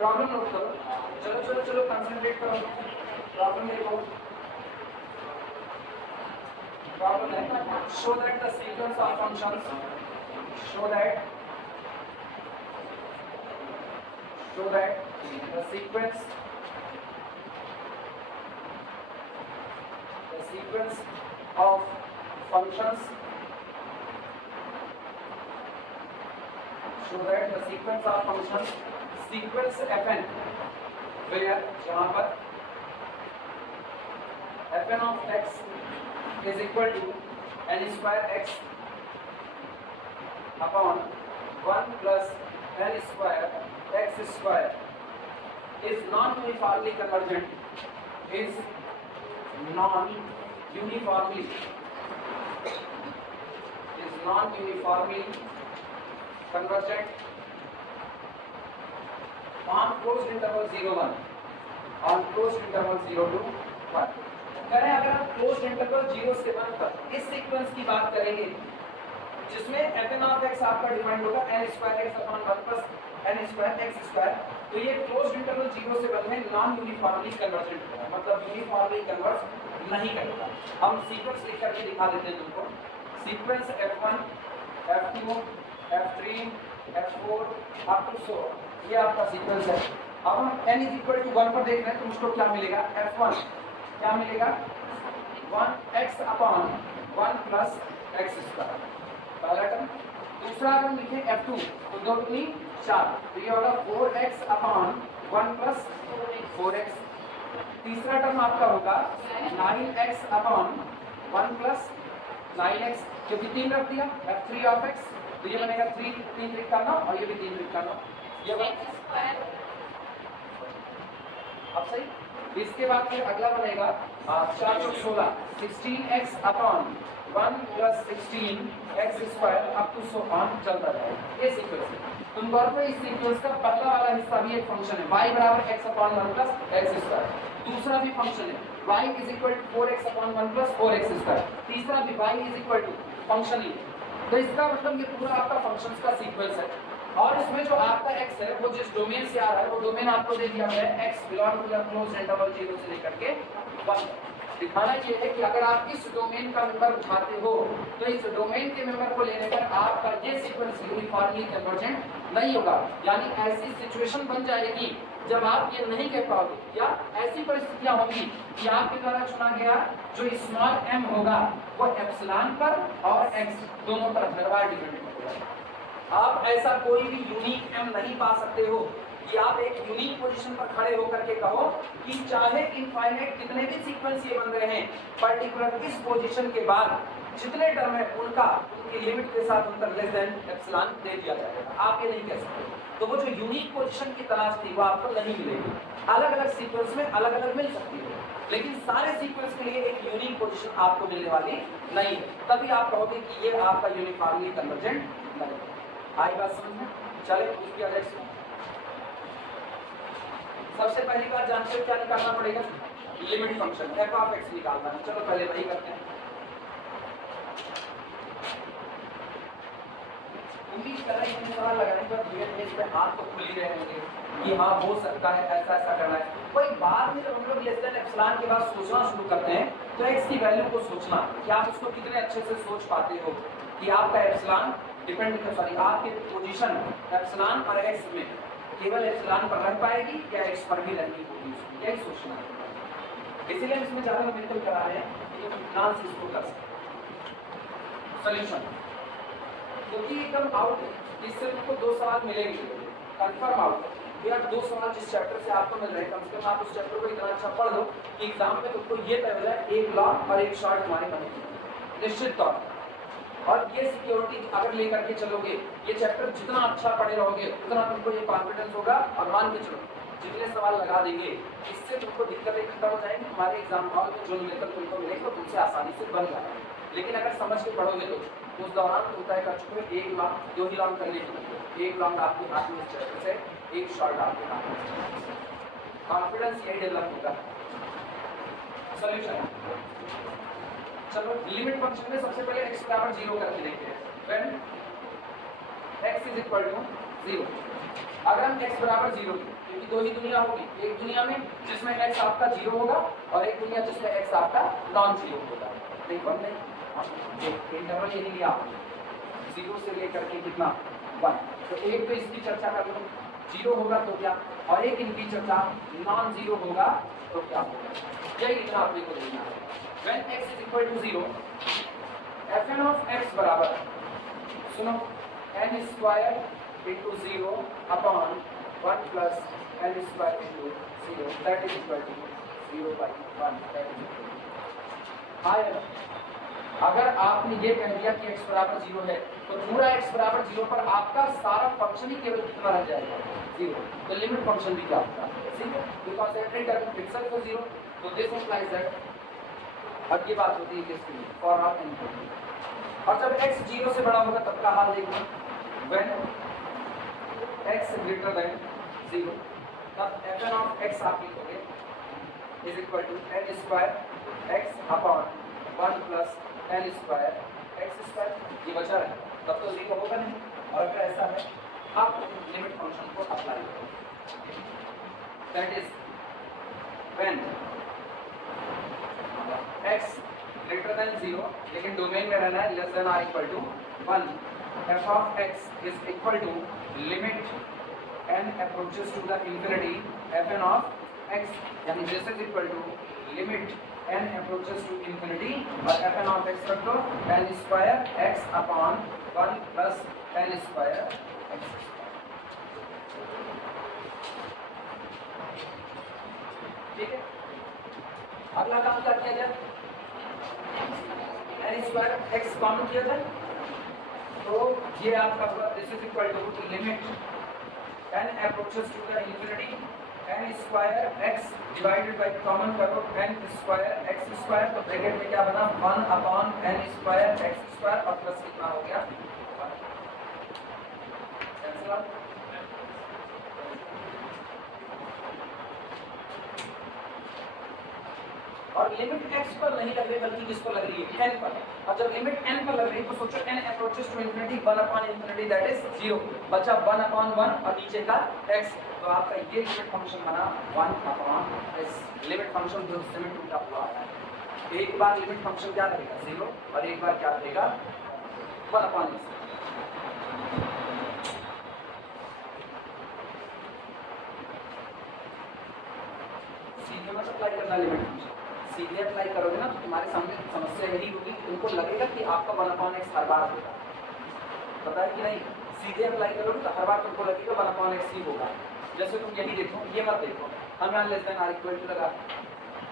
Problem note करो। चलो चलो चलो कंसंट्रेट करो। प्रॉब्लम देखो। प्रॉब्लम है show that the sequence of functions show that the sequence of functions sequence fn where यहाँ पर fn of x is equal to n square x upon 1 plus n square x square is non-uniformly convergent on closed interval 0 1 on closed interval 0 to 1। करें अगर हम closed interval 0 से 1 तक इस sequence की बात करेंगे जिसमें fn of x आपका डिफाइंड होगा n square x upon 1 plus n square x square, तो ये क्लोज्ड इंटरवल 0 से 1 में नॉन यूनिफॉर्मली कन्वर्जेंट होगा, मतलब यूनिफॉर्मली कन्वर्ज नहीं करेगा। हम सीक्वेंस लिख करके दिखा देते हैं तुमको। Sequence f1 f2 f3 f4 up to 100 ये आपका सीक्वेंस है। अब हम n = 1 पर देख रहे हैं तो मुझको क्या मिलेगा, f1 क्या मिलेगा 1x upon 1 plus x square, पहला टर्म। दूसरा अगर हम लिखें f2 तो 2 दूनी 4, तो ये होगा 4x अपॉन 1 प्लस 4x। तीसरा टर्म आपका होगा 9x अपॉन 1 प्लस 9x, क्योंकि 3 रख दिया f3 ऑफ x, तो ये बनेगा 3 3 3 का 9 और ये भी 3 3 का 9, ये अब सही। इसके बाद फिर अगला बनेगा 4 चौक 16 16x upon 1 plus 16x square up to so on चलता रहेगा। ये सीक्वेंस है। तुम गौर पे इस सीक्वेंस का पहला वाला हिस्सा भी एक फंक्शन है y बराबर x upon 1 plus x square, दूसरा भी फंक्शन है y is equal to 4x upon 1 plus 4x square, तीसरा भी y is equal to function ही। तो इसका मतलब ये पूरा आपका फंक्शंस का सीक्वेंस है, और इसमें जो आपका x है वो जिस डोमेन से आ रहा है वो डोमेन आपको दे दिया गया है x belong to the closed interval 0 से लेकर के 1। दिखाना ये है कि अगर आप इस डोमेन का मेंबर उठाते हो तो इस डोमेन के मेंबर को लेने पर आपका ये सीक्वेंस यूनिफॉर्मली कन्वर्जेंट नहीं होगा, यानी ऐसी सिचुएशन बन जाएगी जब आप ये नहीं कह पाओगे, या ऐसी परिस्थितियां होंगी कि आपके द्वारा चुना गया जो स्मॉल m होगा वो एप्सिलॉन पर और x दोनों पर हर बार डिपेंड करेगा। आप ऐसा कोई भी यूनिक m नहीं पा सकते हो कि आप एक यूनिक पोजीशन पर खड़े होकर के कहो कि चाहे इनफाइनाइट कितने भी सीक्वेंस ये बन रहे हैं, पर्टिकुलर इस पोजीशन के बाद जितने टर्म है उनका उनकी लिमिट के साथ अंतर लेस देन एप्सिलॉन दे दिया जाएगा। आप ये नहीं कह सकते। तो वो जो यूनिक पोजीशन की तलाश थी वो आपको नहीं मिलेगी। अलग अलग सीक्वेंस में अलग अलग मिल सकती है, लेकिन सारे सीक्वेंस के लिए एक यूनिक पोजीशन आपको मिलने वाली नहीं है। तभी आप कहोगे कि ये आपका यूनिफॉर्मली कन्वर्जेंट नहीं है। आई बात समझ में? चले उसकी अगेंस्ट सबसे पहली बात जानते हो क्या निकालना पड़ेगा, limit function f of x निकालना है। चलो पहले वही करते हैं। उम्मीद कर रहे हैं सवाल लगाने पर धीरे पे हाथ तो खुल ही रहे होंगे कि हाँ हो सकता है ऐसा ऐसा करना है। कोई बाद में जब हम लोग लेस देन एप्सिलॉन के बाद सोचना शुरू करते हैं तो x की वैल्यू को सोचना कि आप उसको कितने अच्छे से सोच पाते हो कि आपका एप्सिलॉन डिपेंड सॉरी आपकी पोजीशन एप्सिलॉन और x में केवल एप्सिलॉन पर रह पाएगी या x पर भी रहनी होगी, यही सोचना है। इसीलिए हम इसमें ज़्यादा मेथड करा रहे हैं कि नाम से इसको कर सकते। सॉल्यूशन क्योंकि एकदम आउट इससे तुमको 2 सवाल मिलेंगे कंफर्म आउट। यार 2 सवाल जिस चैप्टर से आपको मिल रहे हैं कम से कम आप उस चैप्टर को इतना अच्छा पढ़ लो कि एग्जाम में तुमको ये तय हो जाए एक लॉन्ग और एक शॉर्ट हमारे बनेंगे निश्चित तौर पर। और ये सिक्योरिटी अगर लेकर के चलोगे, ये चैप्टर जितना अच्छा पढ़े रहोगे उतना तुमको ये कॉन्फिडेंस होगा और मान के चलो जितने सवाल लगा देंगे इससे तुमको दिक्कतें खत्म हो जाएंगी। हमारे एग्जाम हॉल में जो मेथड तुमको मिलेगा तो तुमसे आसानी से बन जाएगा। लेकिन अगर समझ के पढ़ोगे तो उस दौरान तुम तय कर चुके हो 1 लॉन्ग 2 ही लॉन्ग करने के 1 लॉन्ग आपके हाथ में इस चैप्टर से, 1 शॉर्ट आपके हाथ में। कॉन्फिडेंस यही डेवलप होगा। सॉल्यूशन चलो लिमिट फंक्शन में सबसे पहले x बराबर 0 करके देखते हैं। When x is equal to 0 अगर हम x बराबर 0 की, क्योंकि दो ही दुनिया होगी, एक दुनिया में जिसमें x आपका 0 होगा और एक दुनिया जिसमें x आपका नॉन 0 होगा। नहीं वन नहीं, इंटरवल यही लिया आपने 0 से लेकर के कितना 1। तो एक तो इसकी चर्चा कर लो, 0 होगा तो क्या, और एक इनकी चर्चा नॉन 0 होगा तो क्या होगा, यही इतना आपने को देखना है। When x is equal to 0, fn of x बराबर, सुनो, n square into 0 upon 1 plus n square into 0, that is equal to 0 by 1, that is equal to। हाँ यार, अगर आपने ये कह दिया कि x बराबर 0 है तो पूरा x बराबर 0 पर आपका सारा फंक्शन ही केवल कितना रह जाएगा 0। तो लिमिट फंक्शन भी क्या होगा 0, because every term itself is 0। तो दिस इंप्लाइज दैट, अब ये बात होती है किसके लिए, फॉर ऑल n। और जब x 0 से बड़ा होगा तब का हाल देखना, व्हेन x ग्रेटर देन 0, तब fn of x आप लिखोगे is equal to n square x upon 1 plus n square x square, ये बचा रहे, तब तो 0 होगा नहीं। और अगर ऐसा है आप लिमिट फंक्शन को अप्लाई करो, that is when x greater than 0, लेकिन डोमेन में रहना है less than or equal to 1, f of x is equal to limit n approaches to the infinity fn of x, यानी this is equal to limit n approaches to infinity और fn of x रख दो n square x upon 1 plus n square x। ठीक है, अगला काम क्या किया जाए, n स्क्वायर x कॉमन किया जाए, तो ये आपका हुआ this is equal to limit n approaches to the infinity n square x divided by common करो n स्क्वायर x स्क्वायर, तो ब्रैकेट में क्या बना 1 upon n square x square और प्लस कितना हो गया 1। और लिमिट x पर नहीं लग रही बल्कि किस पर लग रही है n पर। अब जब लिमिट n पर लग रही है तो सोचो n approaches to infinity 1 upon infinity that is 0, बचा 1 अपॉन 1 और नीचे का x, तो आपका ये लिमिट फंक्शन बना 1 अपॉन s। लिमिट फंक्शन जो इसमें टूटा हुआ आया है, एक बार लिमिट फंक्शन क्या रहेगा 0 और एक बार क्या रहेगा 1 अपॉन s। सीधे मत अप्लाई करना लिमिट फंक्शन, सीधे अप्लाई करोगे ना तो तुम्हारे सामने समस्या यही होगी कि तुमको लगेगा कि आपका 1 अपॉन x हर बार होगा, पता है कि नहीं। सीधे अप्लाई करोगे तो हर बार तुमको लगेगा 1 अपॉन x ही होगा। जैसे तुम यही देखो, ये मत देखो, हम यहाँ less than or equal to लगा,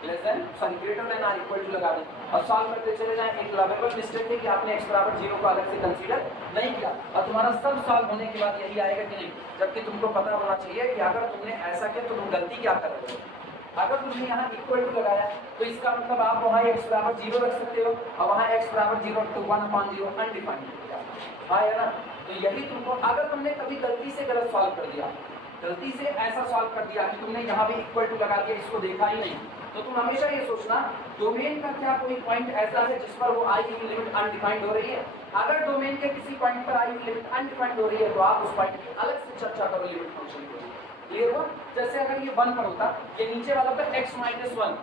less than sorry greater than or equal to लगा दें और सॉल्व करते चले जाएं। एक लवेबल मिस्टेक है कि आपने x बराबर 0 को अलग से कंसीडर नहीं किया और तुम्हारा सब सॉल्व होने के बाद यही आएगा कि नहीं, जबकि तुमको पता होना चाहिए कि अगर तुमने ऐसा किया तो तुम गलती क्या कर रहे हो। अगर तुमने यहाँ इक्वल टू लगाया तो इसका मतलब आप वहाँ x बराबर 0 रख सकते हो और वहाँ x बराबर 0 तो 1 अपॉन 0 अनडिफाइंड हो गया। हाँ या ना, तो यही तुमको, अगर तुमने कभी गलती से गलत सॉल्व कर दिया, गलती से ऐसा सॉल्व कर दिया कि तुमने यहाँ भी इक्वल टू लगा दिया, इसको देखा ही नहीं, तो तुम हमेशा ये सोचना डोमेन का क्या कोई पॉइंट ऐसा है जिस पर वो आई की लिमिट अनडिफाइंड हो रही है। अगर डोमेन के किसी पॉइंट पर आई की लिमिट अनडिफाइंड हो रही है तो आप उस पॉइंट की अलग से चर्चा करो लिमिट फंक्शन की। क्लियर हुआ? जैसे अगर ये 1 पर होता, ये नीचे वाला पर x माइनस 1,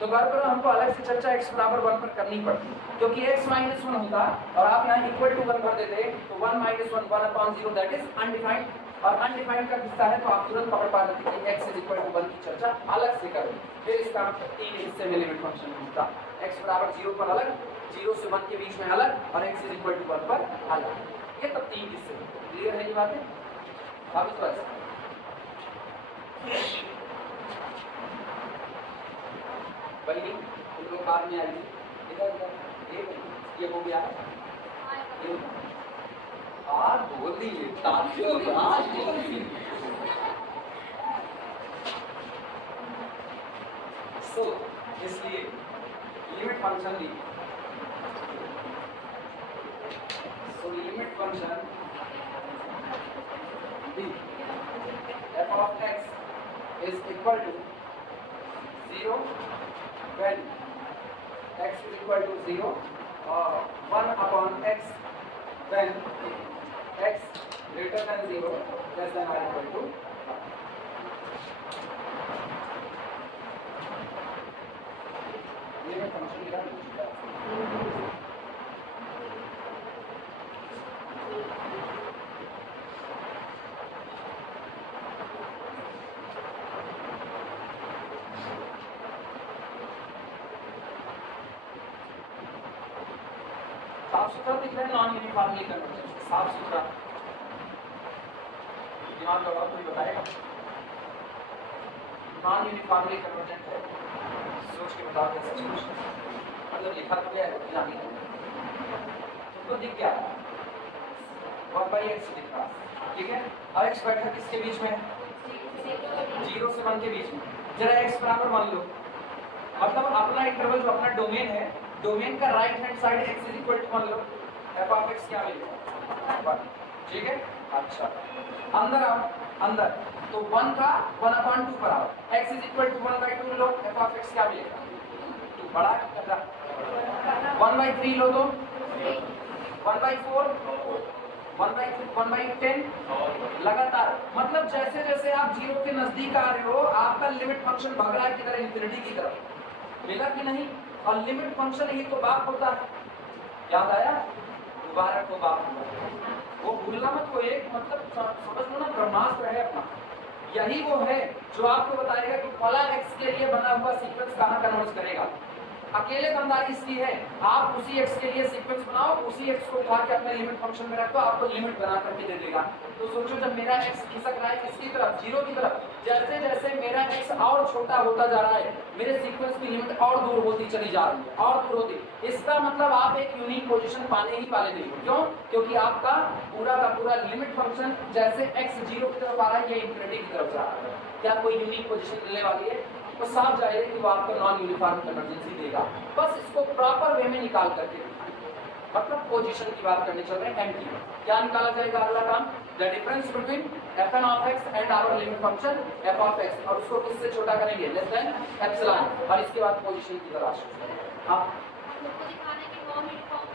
तो बार बार हमको अलग से चर्चा x बराबर 1 पर करनी पड़ती, क्योंकि x माइनस 1 होता और आप यहाँ इक्वल टू 1 भर देते तो 1 minus 1 1 upon 0 that is undefined, और अनडिफाइंड का हिस्सा है तो आप तुरंत पकड़ पा लेते कि x इज इक्वल टू 1 की चर्चा अलग से करो। फिर इसका मतलब 3 हिस्से में लिमिट फंक्शन होता, x बराबर 0 पर अलग, 0 से 1 के बीच में अलग और x इज इक्वल टू 1 पर अलग, ये तब 3 हिस्से। क्लियर है ये बातें? अब इस तरह से पहली तुम लोग कार में आएगी, इधर इधर ये हो गया, ये आज बोल दीजिए तालियों में, आज बोल दीजिए। सो इसलिए लिमिट फंक्शन ली, so limit function b f of x is equal to 0 when x is equal to 0 or 1 upon x when x greater than 0 less than or equal to ये मैं फंक्शन लिखा साफ सुथरा दिख रहा है नॉन यूनिफॉर्मली कन्वर्जेंट साफ सुथरा दिमाग लगाओ कोई बताएगा नॉन यूनिफॉर्मली कन्वर्जेंट है सोच के बताओ कैसे चीज मतलब लिखा तो क्या है ध्यान नहीं तुमको दिख क्या रहा है 1/x दिख रहा ठीक है और x बैठा किसके बीच में 0 से 1 के बीच में जरा x बराबर मान लो मतलब अपना इंटरवल जो अपना डोमेन है डोमेन का right hand side x is equal to मान लो f ऑफ x क्या मिलेगा 1 ठीक है अच्छा अंदर आओ अंदर तो 1 का 1/2 पर आओ x इज इक्वल टू 1/2 लो f ऑफ x क्या मिलेगा तो बड़ा कितना 1/3 लो तो 1/4 1/10 लगातार मतलब जैसे जैसे आप 0 के नजदीक आ रहे हो आपका लिमिट फंक्शन भाग रहा है किधर इंफिनिटी की तरफ मिला कि नहीं और लिमिट फंक्शन ही तो बाप होता है याद आया दोबारा को बाप होता वो भूलना मत को एक मतलब समझ लो ना ब्रह्मास्त्र है अपना यही वो है जो आपको बताएगा कि फला x के लिए बना हुआ सीक्वेंस कहाँ कन्वर्ज करेगा अकेले दमदारी इसकी है आप उसी x के लिए सीक्वेंस बनाओ उसी x को उठा के अपने लिमिट फंक्शन में रखो आपको लिमिट बना करके दे देगा तो सोचो जब मेरा x खिसक रहा है किसकी तरफ 0 की तरफ जैसे जैसे मेरा x और छोटा होता जा रहा है मेरे सीक्वेंस की लिमिट और दूर होती चली जा रही है और दूर होती इसका मतलब आप एक यूनिक पोजीशन पाने ही वाले नहीं हो क्यों क्योंकि आपका पूरा का पूरा लिमिट फंक्शन जैसे x 0 की तरफ आ रहा है ये इंफिनिटी की तरफ जा रहा है क्या कोई यूनिक पोजीशन मिलने वाली है तो साफ जाहिर है कि वो आपको नॉन यूनिफॉर्म कन्वर्जेंसी देगा बस इसको प्रॉपर वे में निकाल करके मतलब पोजीशन की बात करने चल रहे हैं एम की क्या निकाला जाएगा अगला काम the difference between fn of x and our limit function f of x और उसको किससे छोटा करेंगे लेस देन एप्सिलॉन और इसके बाद पोजीशन की तलाश आप आपको दिखाने के नॉन यूनिफॉर्म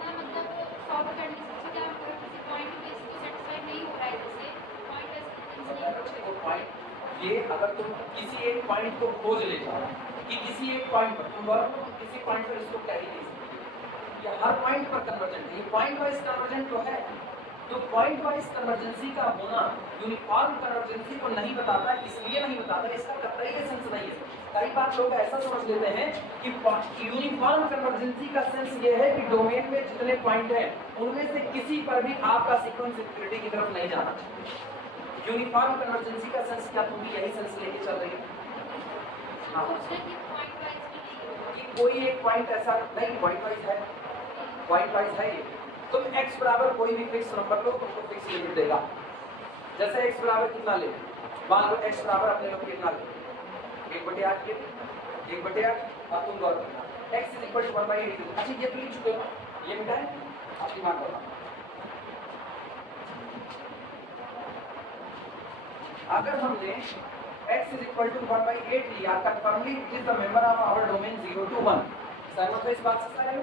ना मतलब सॉल्व करने से क्या किसी पॉइंट पे इसको सेटिस्फाई नहीं हो रहा है जैसे पॉइंट ये अगर तुम किसी एक पॉइंट को खोज ले जाओ कि किसी एक पॉइंट पर तुम किसी पॉइंट पर इसको क्या ही नहीं सकते ये हर पॉइंट पर कन्वर्जेंट है ये पॉइंट वाइज कन्वर्जेंट तो है तो पॉइंट वाइज कन्वर्जेंसी का होना यूनिफॉर्म कन्वर्जेंसी को नहीं बताता इसलिए नहीं बताता इसका कतई सेंस नहीं है कई बार लोग ऐसा समझ लेते हैं कि यूनिफॉर्म कन्वर्जेंसी का सेंस ये है कि डोमेन में जितने पॉइंट हैं उनमें से किसी पर भी आपका सीक्वेंस इंफिनिटी की तरफ नहीं जाना चाहिए यूनिफॉर्म कन्वर्जेंसी का सेंस क्या तुम भी यही सेंस लेके चल रही हो हाँ कि कोई एक पॉइंट ऐसा नहीं पॉइंट वाइज है ये तुम x बराबर कोई भी फिक्स नंबर लो तुमको फिक्स लिमिट देगा जैसे x बराबर कितना ले मान लो x बराबर अपने लोग कितना ले 1/8 के 1/8 अब तुम गौर करना x इज इक्वल टू 1/8 अच्छा ये तो लिख चुके हो ये मिटा है आप दिमाग लगाओ अगर हमने x is equal to 1/8 लिया confirmly it is the member of our domain 0 to 1 सहमत हो इस बात से सारे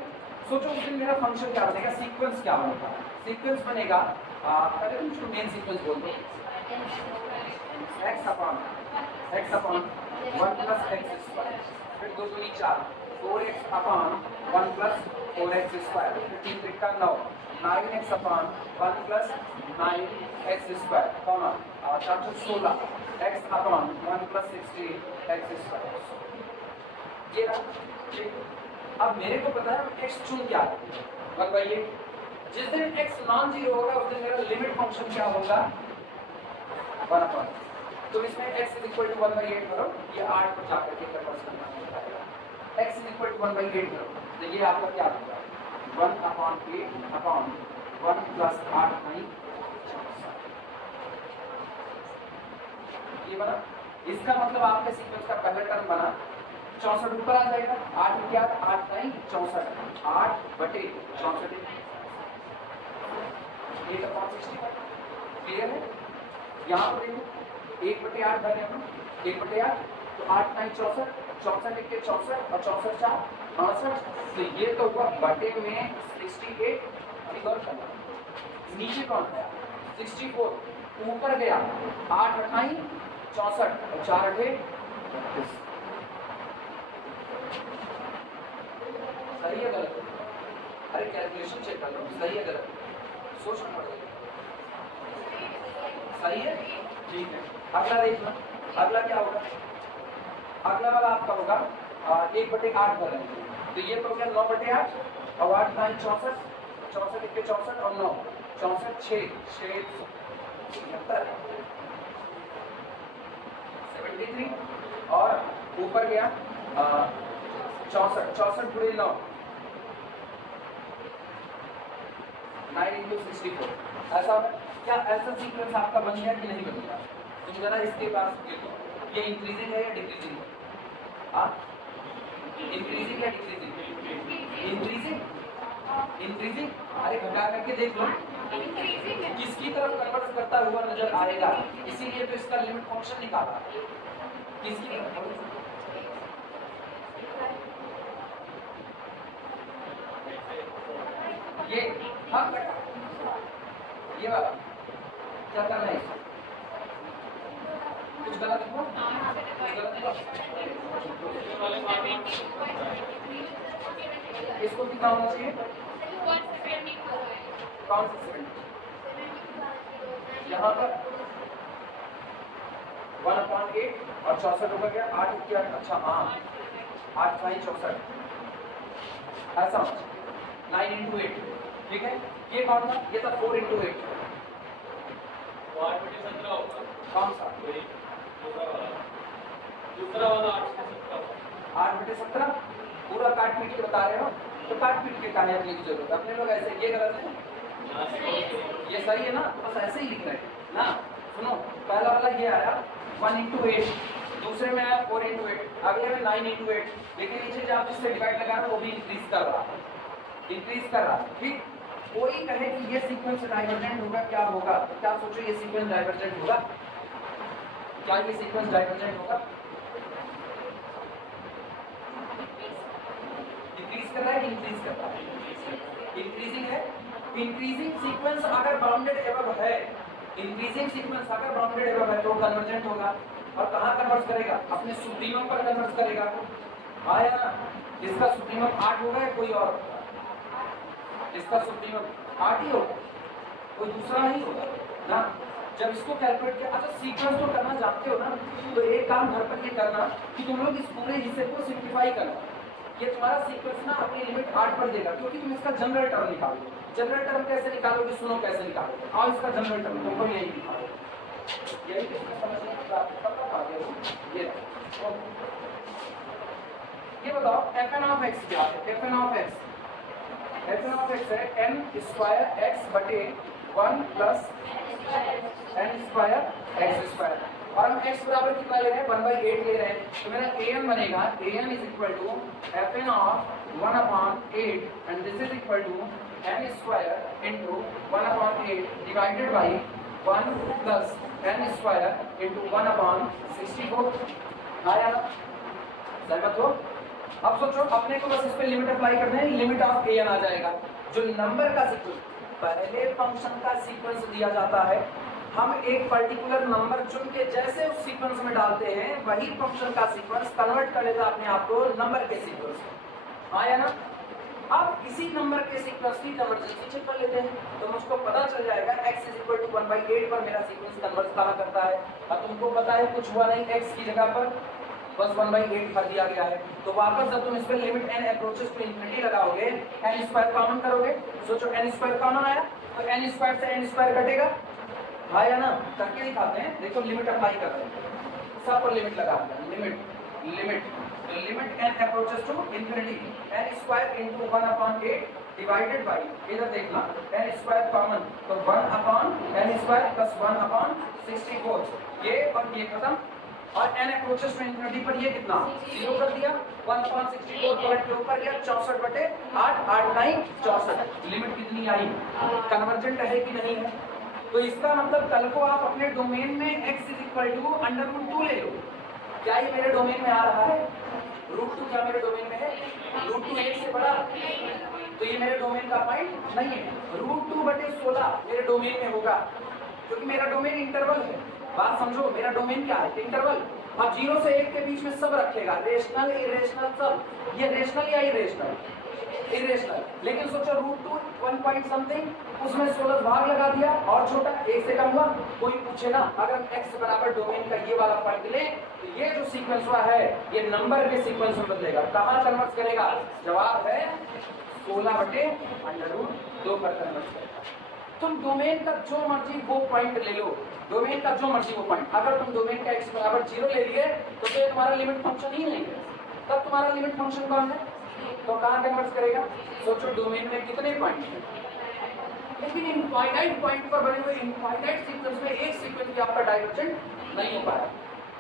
सोचो उस दिन मेरा फंक्शन क्या बनेगा सीक्वेंस क्या बनेगा सीक्वेंस बनेगा पहले तुम इसको मेन सीक्वेंस बोल दो x upon 1 plus x square फिर 2 दूनी 4 4x upon 1 plus 4x square फिर 3 Trika 9 9x upon 1 plus 9x square comma 416 x upon 1 plus 16 x square ये रहा अब मेरे को पता है x चुन क्या है बताइए जिस दिन x नॉन जीरो होगा उस दिन मेरा लिमिट फंक्शन क्या होगा 1 upon तो इसमें x is equal to 1/8 करो ये 8 पर जाकर के कन्वर्ट करना होगा x is equal to 1/8 करो तो ये आपका क्या होगा 1 upon 8 upon 1 plus 8 नहीं ये बना इसका मतलब आपके सीक्वेंस का पहला टर्म बना 64 ऊपर आ जाएगा 8 क्या 8 नहीं 64 8/64 ये तो 65 क्लियर है यहाँ पर देखो 1/8 भरने हम 1/8 तो 8 नहीं 64 64 के 64 और 64 4 69 तो ये तो हुआ बटे में 68 अभी गौर करना नीचे कौन है 64 ऊपर गया 8 अठाई 64 और 4 अठे 32। सही है गलत? अरे कैलकुलेशन चेक कर लो, सही है गलत? सोचना पड़ेगा। सही है, ठीक है। अगला देखना, अगला क्या होगा? अगला वाला आपका होगा 1/8 कर लेंगे, तो ये तो क्या 9/8 और 8 9 64 64 1 64 और 9 64 6 73 और ऊपर गया 64 64 गुणे 9 9 into 64। ऐसा क्या ऐसा सीक्वेंस आपका बन गया कि नहीं बन गया? तुम जरा इसके पास देखो, ये इंक्रीजिंग है या डिक्रीजिंग है? इंक्रीजिंग या डिक्रीजिंग? Increasing increasing. अरे घटा करके देख लो किसकी तरफ कन्वर्ट करता हुआ नजर आएगा, इसीलिए तो इसका लिमिट फंक्शन निकाला। किसकी तरफ? ये हाँ ये वाला क्या करना है? कुछ गलत हुआ? इसको कितना होना चाहिए? कौन सा 70? यहाँ पर 1/8 और 64 ऊपर गया 8 क्या? अच्छा हाँ 8 5 64 ऐसा 9 into 8। ठीक है, ये कौन था? ये था 4 into 8। कौन सा? दूसरा वाला 8/17 पूरा काट पीट के बता रहे हो, तो काट पीट के कहानी अपने की जरूरत है। अपने लोग ऐसे ये गलत है, ये सही है ना? बस ऐसे ही लिख रहे हैं ना। सुनो, पहला वाला ये आया 1 into 8, दूसरे में आया 4 into 8, अगले में 9 into 8। लेकिन नीचे जो आप जिससे डिवाइड लगा रहे हो वो भी इंक्रीज कर रहा है, इंक्रीज कर रहा है। ठीक, कोई कहे कि ये सीक्वेंस डाइवर्जेंट होगा, क्या होगा? क्या सोचो, ये सीक्वेंस डाइवर्जेंट होगा? क्या ये सीक्वेंस डाइवर्जेंट होगा? डिक्रीज कर रहा है कि इंक्रीज कर रहा है? इंक्रीजिंग है। इंक्रीजिंग सीक्वेंस अगर बाउंडेड एबव है, इंक्रीजिंग सीक्वेंस अगर बाउंडेड एबव है तो कन्वर्जेंट होगा। और कहाँ कन्वर्ट करेगा? अपने सुप्रीमम पर कन्वर्ट करेगा। हाँ या ना? इसका सुप्रीमम 8 होगा या कोई और? इसका सुप्रीमम 8 ही होगा, कोई दूसरा नहीं होगा ना। जब इसको कैलकुलेट किया, अच्छा सीक्वेंस तो करना जानते हो ना, तो एक काम घर पर ये करना कि तुम लोग इस पूरे हिस्से को सिंप्लीफाई करना। ये तुम्हारा सीक्वेंस ना अपनी लिमिट 8 पर देगा, क्योंकि तुम इसका जनरल टर्म निकालोगे। जनरल टर्म कैसे निकालोगे? सुनो कैसे निकालोगे। आओ इसका जनरल टर्म तुमको यही निकालो, यही समझने की बात है। ये बताओ fn of x क्या है? fn of x है n स्क्वायर x बटे 1 plus n square x square. और हम x बराबर कितना ले रहे हैं? 1/8 ले रहे हैं, तो मेरा an बनेगा an is equal to fn of 1/8 and this is equal to n square into 1/8 divided by 1 plus n square into 1/64। आया ना? सहमत हो? अब सोचो, अपने को बस इस पे लिमिट अप्लाई करना है, लिमिट ऑफ an आ जाएगा। जो नंबर का सीक्वेंस, पहले फंक्शन का सीक्वेंस दिया जाता है, हम एक पर्टिकुलर नंबर चुन के जैसे उस सीक्वेंस में डालते हैं, वही फंक्शन का सीक्वेंस कन्वर्ट कर लेता अपने आप को नंबर के सीक्वेंस में। हाँ या ना? अब इसी नंबर के सीक्वेंस की कन्वर्जेंसी चेक कर लेते हैं, तो मुझको पता चल जाएगा x इज इक्वल टू 1/8 पर मेरा सीक्वेंस कन्वर्ट कहाँ करता है। अब तुमको पता है कुछ हुआ नहीं, x की जगह पर बस 1/8 भर दिया गया है। तो वापस जब तुम इस पे limit n approaches to infinity लगाओगे, n स्क्वायर कॉमन करोगे, सोचो n स्क्वायर कॉमन आया तो n स्क्वायर से n स्क्वायर कटेगा। हाँ या ना? करके दिखाते हैं, देखो लिमिट अप्लाई कर रहे हैं, सब पर लिमिट लगा दें। Limit n approaches to infinity, n square into 1/8 divided by, इधर देखना n स्क्वायर कॉमन तो 1/n स्क्वायर प्लस 1/64, ये और ये खत्म। और n अप्रोचेस टू इंफिनिटी पर ये कितना 0 कर दिया, 1/64 पलट के ऊपर गया 64/8 8 9 64। लिमिट कितनी आई? कन्वर्जेंट है कि नहीं है? तो इसका मतलब कल को आप अपने डोमेन में x इज इक्वल टू √2 ले लो। क्या ये मेरे डोमेन में आ रहा है? √2 क्या मेरे डोमेन में है? √2 1 से बड़ा, तो ये मेरे डोमेन का पॉइंट नहीं है। √2/16 मेरे डोमेन में होगा, क्योंकि मेरा डोमेन इंटरवल है। बात समझो, मेरा डोमेन क्या है? इंटरवल। अब 0 से 1 के बीच में सब रखेगा, रेशनल इरेशनल सब। ये रेशनल या इरेशनल? इरेशनल। लेकिन सोचो √2 1 पॉइंट समथिंग, उसमें 16 भाग लगा दिया और छोटा 1 से कम हुआ। कोई पूछे ना, अगर x बराबर डोमेन का ये वाला पॉइंट ले तो ये जो सीक्वेंस हुआ है ये नंबर के सीक्वेंस में बदलेगा। कहाँ कन्वर्ट करेगा? जवाब है 16/√2 पर कन्वर्ट करेगा। तुम डोमेन का जो मर्जी वो पॉइंट ले लो, डोमेन का जो मर्जी वो पॉइंट। अगर तुम डोमेन का x बराबर 0 ले लिए तो ये तुम्हारा लिमिट फंक्शन ही नहीं है। तब तुम्हारा लिमिट फंक्शन कौन है? तो कहाँ कन्वर्ट करेगा? सोचो डोमेन में कितने पॉइंट हैं, लेकिन इनफाइनाइट पॉइंट पर बने हुए इनफाइनाइट सीक्वेंस में एक सीक्वेंस भी आपका डाइवर्जेंट नहीं हो पाया।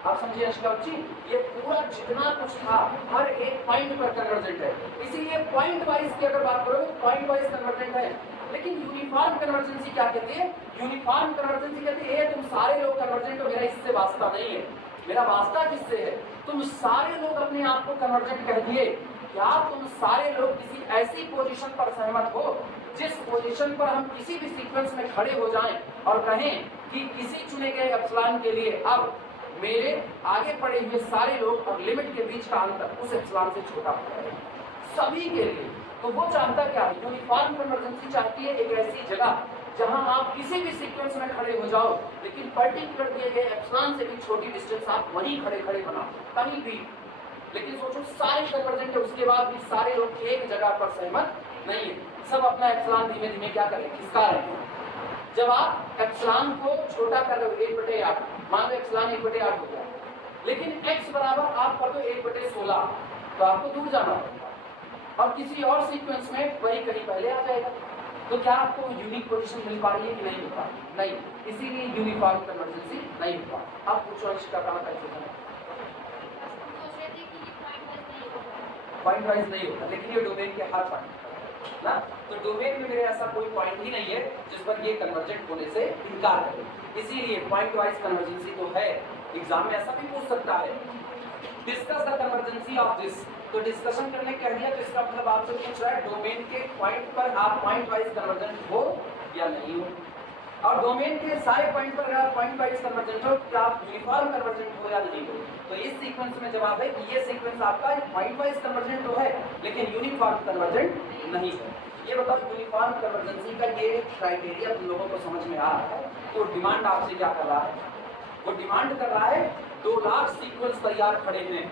आप समझिए अनुष्का जी, ये पूरा जितना कुछ था हर एक पॉइंट पर कन्वर्जेंट है। इसीलिए पॉइंट वाइज की अगर बात करोगे तो पॉइंट वाइज कन्वर्जेंट है। लेकिन यूनिफॉर्म कन्वर्जेंसी क्या कहती है? यूनिफॉर्म कन्वर्जेंसी कहती है तुम सारे लोग कन्वर्जेंट हो, मेरा इससे वास्ता नहीं है। मेरा वास्ता किससे है? तुम सारे लोग अपने आप को कन्वर्जेंट कह दिए। क्या तुम सारे लोग किसी ऐसी पोजीशन पर सहमत हो जिस पोजीशन पर हम किसी भी सीक्वेंस में खड़े हो जाएं और कहें कि किसी चुने गए एप्सिलॉन के लिए अब मेरे आगे पड़े हुए सारे लोग और लिमिट के बीच का अंतर उस एप्सिलॉन से छोटा हो जाए सभी के लिए? तो वो चाहता क्या है? यूनिफॉर्म कन्वर्जेंसी चाहती है एक ऐसी जगह जहां आप किसी भी सीक्वेंस में खड़े हो जाओ, लेकिन पर्टिकुलर दिए गए एप्सिलॉन से भी छोटी डिस्टेंस आप वहीं खड़े खड़े बनाओ कहीं भी। लेकिन सोचो सारे कन्वर्जेंट है, उसके बाद भी सारे लोग एक जगह पर सहमत नहीं है। सब अपना एप्सिलॉन धीमे धीमे क्या करें? खिसका रहे हैं। जब आप एप्सिलॉन को छोटा कर रहे हो 1/8, मान लो एप्सिलॉन 1/8 हो गया, लेकिन x बराबर आप कर दो 1/16, तो आपको दूर जाना होगा और किसी और सीक्वेंस में वही कहीं पहले आ जाएगा। तो क्या आपको यूनिक पोजीशन मिल पा रही है कि नहीं मिल पा रही? नहीं, इसीलिए यूनिफॉर्म कन्वर्जेंसी नहीं हो पा। अब पूछो इसका कहाँ कंफ्यूजन है? पॉइंट वाइज नहीं होता, लेकिन ये डोमेन के हर पॉइंट ना, तो डोमेन में मेरे ऐसा कोई पॉइंट ही नहीं है जिस पर ये कन्वर्जेंट होने से इनकार करे। इसीलिए पॉइंट वाइज कन्वर्जेंसी तो है। एग्जाम में ऐसा भी पूछ सकता है, डिस्कस द कन्वर्जेंसी ऑफ दिस। तो डिस्कशन करने कह दिया तो इसका मतलब आपसे पूछ रहा है डोमेन के पॉइंट पर आप पॉइंट वाइज कन्वर्जेंट हो या नहीं हो, और डोमेन के सारे पॉइंट पर अगर आप पॉइंट वाइज कन्वर्जेंट हो तो आप यूनिफॉर्म कन्वर्जेंट हो या नहीं हो। तो इस सीक्वेंस में जवाब है कि ये सीक्वेंस आपका पॉइंट वाइज कन्वर्जेंट तो है लेकिन यूनिफॉर्म कन्वर्जेंट नहीं है। ये बताओ यूनिफॉर्म कन्वर्जेंसी का ये क्राइटेरिया तुम लोगों को समझ में आ रहा है? तो डिमांड आपसे क्या कर रहा है? वो डिमांड कर रहा है 2 लाख सीक्वेंस तैयार खड़े हैं।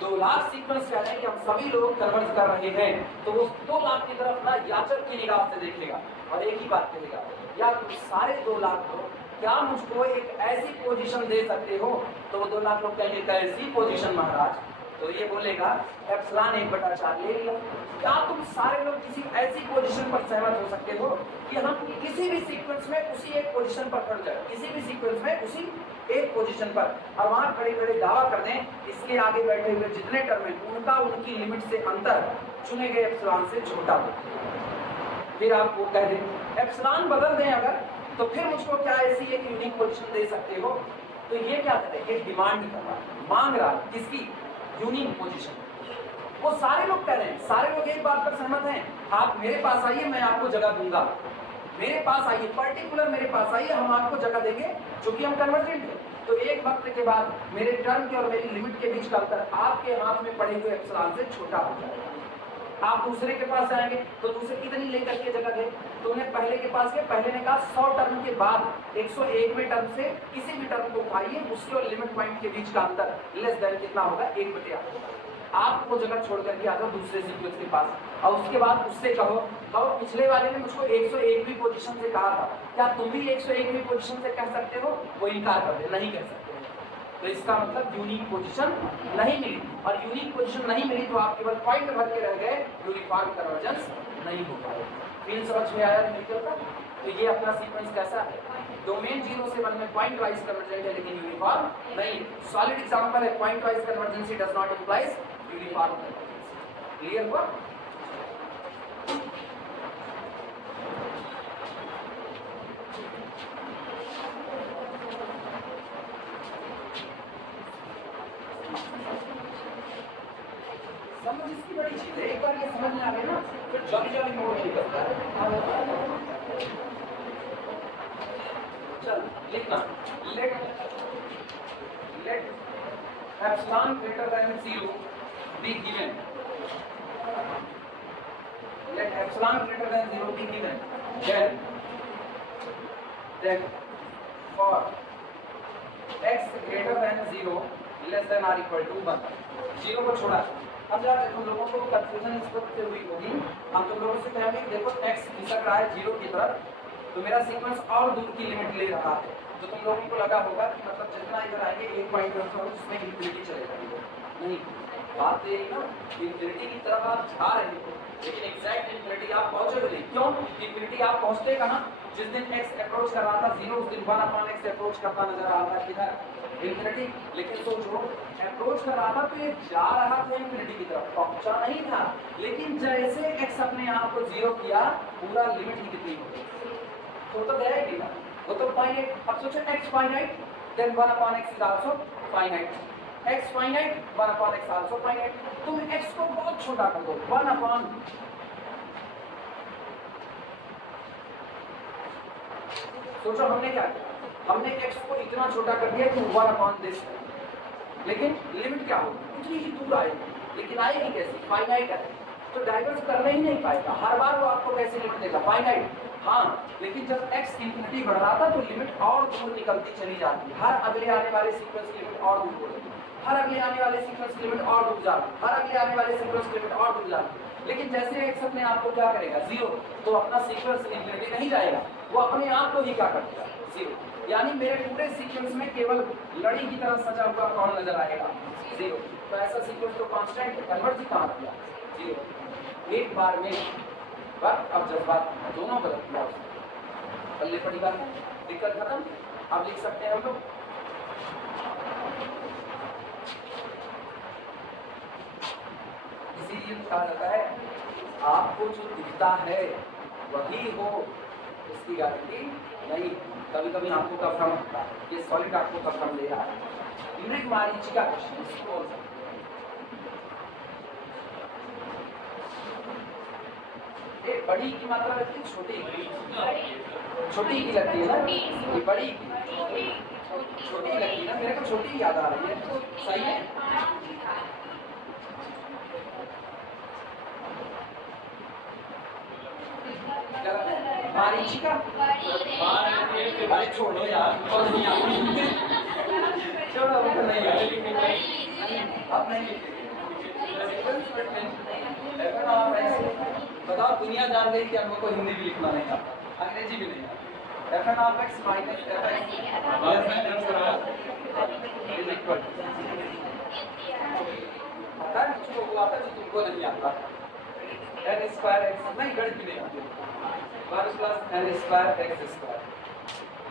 2 लाख सीक्वेंस कह रहे हैं कि हम सभी लोग कन्वर्ट कर रहे हैं, तो वो 2 लाख की तरफ ना याचक की निगाह से देखेगा और एक ही बात कहेगा, यार तुम सारे 2 लाख लोग क्या मुझको एक ऐसी पोजीशन दे सकते हो? तो वो 2 लाख लोग कहेंगे कैसी पोजीशन महाराज? तो ये बोलेगा एप्सिलॉन 1/4 ले लिया। क्या तुम सारे लोग किसी ऐसी पोजीशन पर सहमत हो सकते हो कि हम किसी भी सीक्वेंस में उसी एक पोजीशन पर खड़ जाए, किसी भी सीक्वेंस में उसी एक पोजीशन पर, और वहां खड़े खड़े दावा कर दें इसके आगे बैठे हुए जितने टर्म हैं उनका उनकी लिमिट से अंतर चुने गए एप्सिलॉन से छोटा हो? फिर आप वो कह दें एप्सिलॉन बदल दें अगर, तो फिर मुझको क्या ऐसी एक यूनिक पोजीशन दे सकते हो? तो ये क्या करें? ये डिमांड कर रहा है, मांग रहा है किसकी? Unique position. वो सारे लोग कह रहे हैं, सारे लोग एक बात पर सहमत हैं, आप मेरे पास आइए मैं आपको जगह दूंगा, मेरे पास आइए, पर्टिकुलर मेरे पास आइए, हम आपको जगह देंगे क्योंकि हम कन्वर्जेंट हैं। तो एक वक्त के बाद मेरे टर्म के और मेरी लिमिट के बीच का अंतर आपके हाथ में पड़े हुए एप्सिलॉन से छोटा हो जाएगा। आप दूसरे के पास जाएंगे तो दूसरे कितनी लेकर के जगह दे? तो उन्हें पहले के पास गए, पहले ने कहा 100 टर्म के बाद 101वें टर्म से किसी भी टर्म को उठाइए, उसके और लिमिट पॉइंट के बीच का अंतर लेस देन कितना होगा? 1/8। आप वो जगह छोड़ करके आ जाओ दूसरे सीक्वेंस के पास, और उसके बाद उससे कहो पिछले वाले ने मुझको 101वीं पोजीशन से कहा था, क्या तुम भी 101वीं पोजीशन से कह सकते हो? वो इनकार कर दे, नहीं कह सकते। तो इसका मतलब यूनिक पोजीशन नहीं मिली, और यूनिक पोजीशन नहीं मिली तो आप केवल पॉइंट भर के रह गए, यूनिफॉर्म कन्वर्जेंस नहीं हो पाए। फील समझ में आया न्यूमेरिकल का? तो ये अपना सीक्वेंस कैसा है? डोमेन 0 से 1 में पॉइंट वाइज कन्वर्जेंट है लेकिन यूनिफॉर्म नहीं। सॉलिड एग्जांपल है, pointwise convergency does not implies uniform convergency. Clear हुआ? समझ इसकी बड़ी चीज है, एक बार ये समझ में आ गया ना फिर जल्दी जल्दी मोड़ नहीं करता है। चल लिखना let epsilon greater than 0 be given, let epsilon greater than 0 be given, then for x greater than 0 less than or equal to 1, 0 को छोड़ा। अब जरा तुम लोगों को कंफ्यूजन इस वक्त से हुई होगी, हम तुम लोगों से कहेंगे देखो x खिसक रहा है 0 की तरफ, तो मेरा सीक्वेंस और दूर की लिमिट ले रहा है, तो तुम लोगों को लगा होगा कि मतलब जितना इधर आएंगे एक पॉइंट उसमें इंफिनिटी चलेगा। नहीं, बात यही ना, इंफिनिटी की तरफ आप जा रहे हो लेकिन एग्जैक्ट इंफिनिटी आप पहुंचोगे नहीं। क्यों? इंफिनिटी आप पहुंचते कहाँ? जिस दिन x अप्रोच कर रहा था 0 उस दिन 1/x अप्रोच करता नजर आ रहा है किधर? इंफिनिटी। लेकिन सोचो अप्रोच कर रहा था तो ये जा रहा था इंफिनिटी की तरफ, पहुंचा नहीं था, लेकिन जैसे x अपने आप को 0 किया पूरा लिमिट ही कितनी हो गई, तो गया ही ना, वो तो फाइनाइट। अब सोचो x finite then 1/x is also finite, x finite 1/x also finite. तुम x को बहुत छोटा कर दो 1/, सोचो हमने क्या किया, हमने x को इतना छोटा कर दिया कि 1/this, लेकिन लिमिट क्या होगी? इतनी ही दूर आएगी, लेकिन आएगी कैसे? फाइनाइट है, तो डाइवर्स करने ही नहीं पाएगा, हर बार वो आपको कैसे लिमिट देगा? फाइनाइट। हाँ, लेकिन जब x इंफिनिटी बढ़ रहा था तो लिमिट और दूर निकलती चली जाती है, हर अगले आने वाले सीक्वेंस की लिमिट और दूर हो रही है, हर अगले आने वाले सीक्वेंस की लिमिट और दूर जाती है, हर अगले आने वाले सीक्वेंस की लिमिट और दूर जाती है। लेकिन जैसे x अपने आप को क्या करेगा? 0, तो अपना सीक्वेंस इंफिनिटी नहीं जाएगा, वो अपने आप को ही क्या करेगा? 0। यानी मेरे पूरे सीक्वेंस में केवल लड़ी की तरह सजा हुआ कौन नजर आएगा? 0। तो ऐसा सीक्वेंस तो कांस्टेंट कन्वर्ट ही कहाँ किया? 0। एक बार में बात, अब जब बात दोनों गलत किया पल्ले पड़ी बात, दिक्कत खत्म। अब लिख सकते हैं हम लोग इसीलिए कहा जाता है आपको जो दिखता है वही हो इसकी गारंटी नहीं। कभी कभी आपको का भ्रम होता है, ये सॉलिड आपको का भ्रम ले रहा है। मृग मारीचिका ये बड़ी की मात्रा लगती है छोटी की लगती है ना, ये बड़ी की छोटी लगती है ना, मेरे को छोटी याद आ रही है, सही है। मारीचिका अरे छोड़ो यार, छोड़ो अब नहीं अब नहीं बताओ, दुनिया जान गई कि हमको हिंदी भी लिखना नहीं आता, अंग्रेजी भी नहीं आता। fn(x minus fx पता है मुझको, वो आता है तुमको नहीं आता। n स्क्वायर x नहीं, गणित भी नहीं आती। 1 + n square x square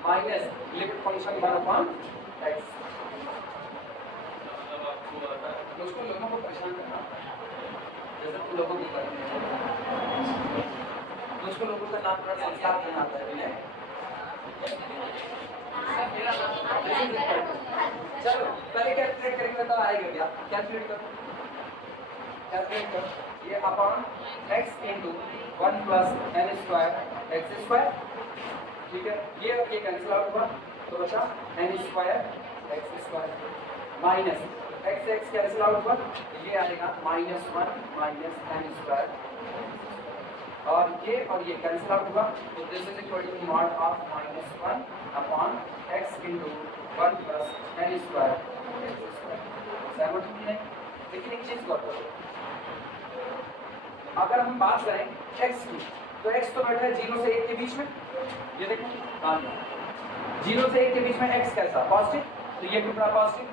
minus limit function 1/x। मुझको लोगों को परेशान करना जैसे तुम लोगों को करते हैं, मुझको लोगों का नाम थोड़ा संस्कार देना आता है। चलो पहले कैलकुलेट करेंगे तो आएगा क्या? कैलकुलेट करो ये upon x into 1 + n square x square, ठीक है। ये कैंसिल आउट हुआ तो बचा n square x square minus x cancel out हुआ, ये आएगा -1 माइनस n स्क्वायर, और ये कैंसिल आउट हुआ तो this is equal to mod of -1 upon x into 1 + n square x square. सहमत हो नहीं? लेकिन एक चीज गौर करो, अगर हम बात करें x की तो x तो बैठा है 0 से 1 के बीच में, ये देखो 0 से 1 के बीच में x कैसा? पॉजिटिव, तो ये टुकड़ा positive,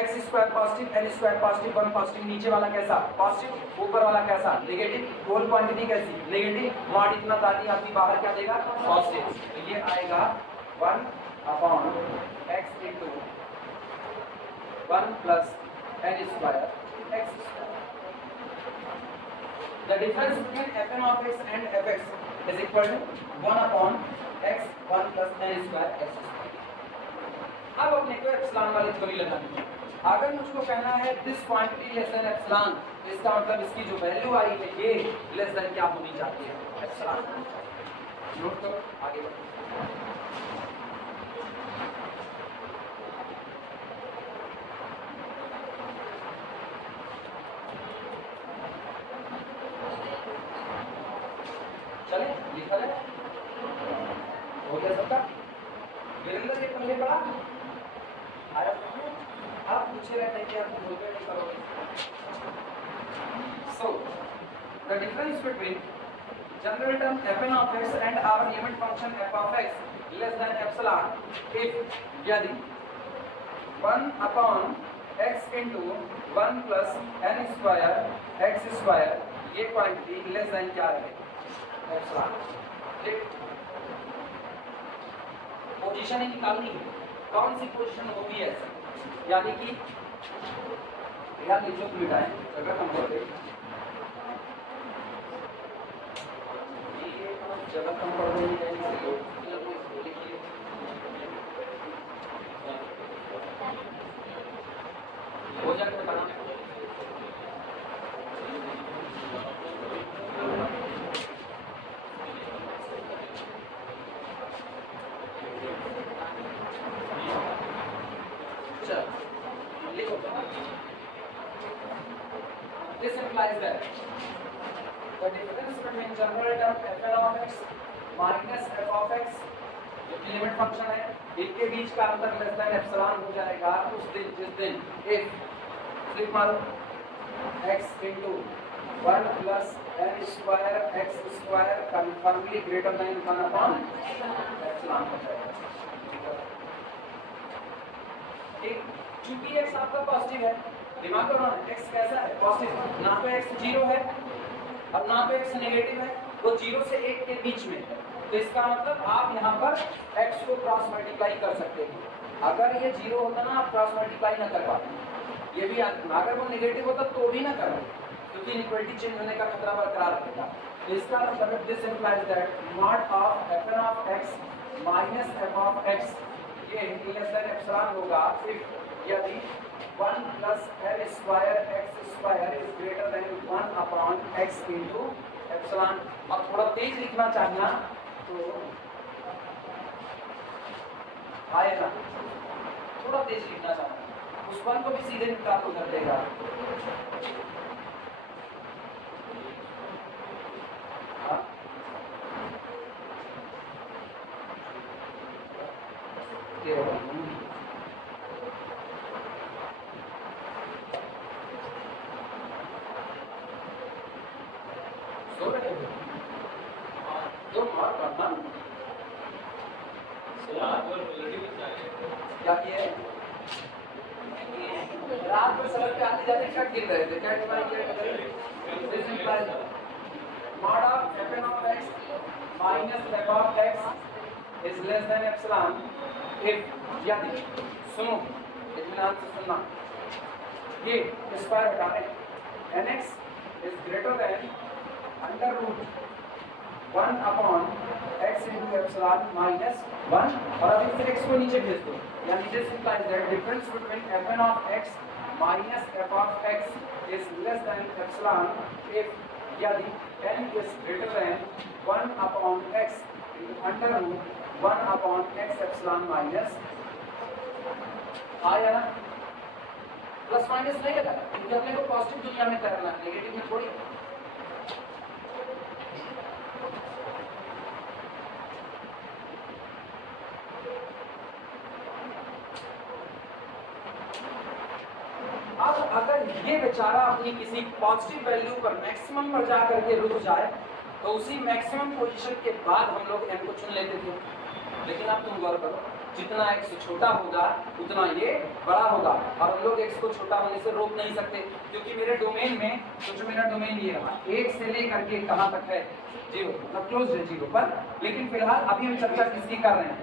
x square positive, n square positive, 1 positive, नीचे वाला कैसा? पॉजिटिव, ऊपर वाला कैसा? नेगेटिव, होल क्वांटिटी कैसी? नेगेटिव, मॉड इतना ताकि आदमी बाहर क्या देगा? पॉजिटिव, तो ये आएगा 1 upon x into 1 + n square x square. The difference between fn(x) and fx is equal to 1 upon x 1 + n square x square। अब अपने को एप्सिलॉन वाली थ्योरी लगानी है। अगर मुझको कहना है this quantity less than epsilon, इसका मतलब इसकी जो वैल्यू आई है ये लेस देन क्या होनी चाहिए? एप्सिलॉन। नोट करो, आगे बढ़ो। पहले पढ़ा आया? आप पूछे रहते कि आप बोलते नहीं करोगे। So the difference between general term fn of x and our limit function f of x less than epsilon if यदि 1 upon x into 1 plus n square x square ये क्वांटिटी लेस देन क्या है epsilon. ठीक, position ही निकालनी है, कौन सी position होगी ऐसे, यानी कि यार लिखो मिटाएं जगह कम कर दे, जगह कम कर देनी है लिखिए हो जाए तो बताना। This implies that the difference between general term fn of x minus f of x जो कि लिमिट फंक्शन है इनके बीच का अंतर लेस देन एप्सिलॉन हो जाएगा उस दिन जिस दिन if फ्लिप मारो x into 1 plus n square x square confirmly greater than 1 upon epsilon हो जाएगा। ठीक, चूंकि x आपका पॉजिटिव है, दिमाग करो ना, x कैसा है पॉजिटिव, ना तो x 0 है और ना तो x नेगेटिव है, वो 0 से 1 के बीच में, तो इसका मतलब आप यहाँ पर x को क्रॉस मल्टीप्लाई कर सकते हैं। अगर ये 0 होता ना आप क्रॉस मल्टीप्लाई ना कर पाते, ये भी अगर वो नेगेटिव होता तो भी ना करो, क्योंकि इनइक्वालिटी चेंज होने का खतरा बरकरार रहेगा। इसका मतलब this implies that mod of fn of x minus f of x ये लेस देन एप्सिलॉन होगा इफ यदि 1 plus l square x square is greater than 1 upon x into epsilon। अब थोड़ा तेज लिखना चाहिए तो आएगा, थोड़ा तेज लिखना चाहिए, उस वन को भी सीधे निकाल कर देगा। क्या किए रात में सड़क पे आते जाते कट गिर रहे थे, क्या डिवाइड किया this implies mod of fn of x minus f of x is less than epsilon if यदि सुनो इत्मीनान से सुनना, ये स्क्वायर हटा रहे nx is greater than under root 1 upon x into epsilon minus 1 और अभी फिर x को नीचे भेज दो, यानी this implies that difference between fn of x minus f of x is less than epsilon if यदि n is greater than 1 upon x into under root 1 upon x epsilon minus आया ना, plus minus नहीं है क्योंकि अपने को positive दुनिया में करना है, नेगेटिव में थोड़ी। अब अगर ये बेचारा अपनी किसी पॉजिटिव वैल्यू पर मैक्सिमम पर जा करके रुक जाए तो उसी मैक्सिमम पोजीशन के बाद हम लोग n को चुन लेते थे, लेकिन अब तुम गौर करो जितना x छोटा होगा उतना ये बड़ा होगा और हम लोग x को छोटा होने से रोक नहीं सकते, क्योंकि मेरे डोमेन में तो जो मेरा डोमेन ये रहा 1 से लेकर के कहाँ तक है 0, मतलब क्लोज है 0 पर। लेकिन फिलहाल अभी हम चर्चा किसकी कर रहे हैं,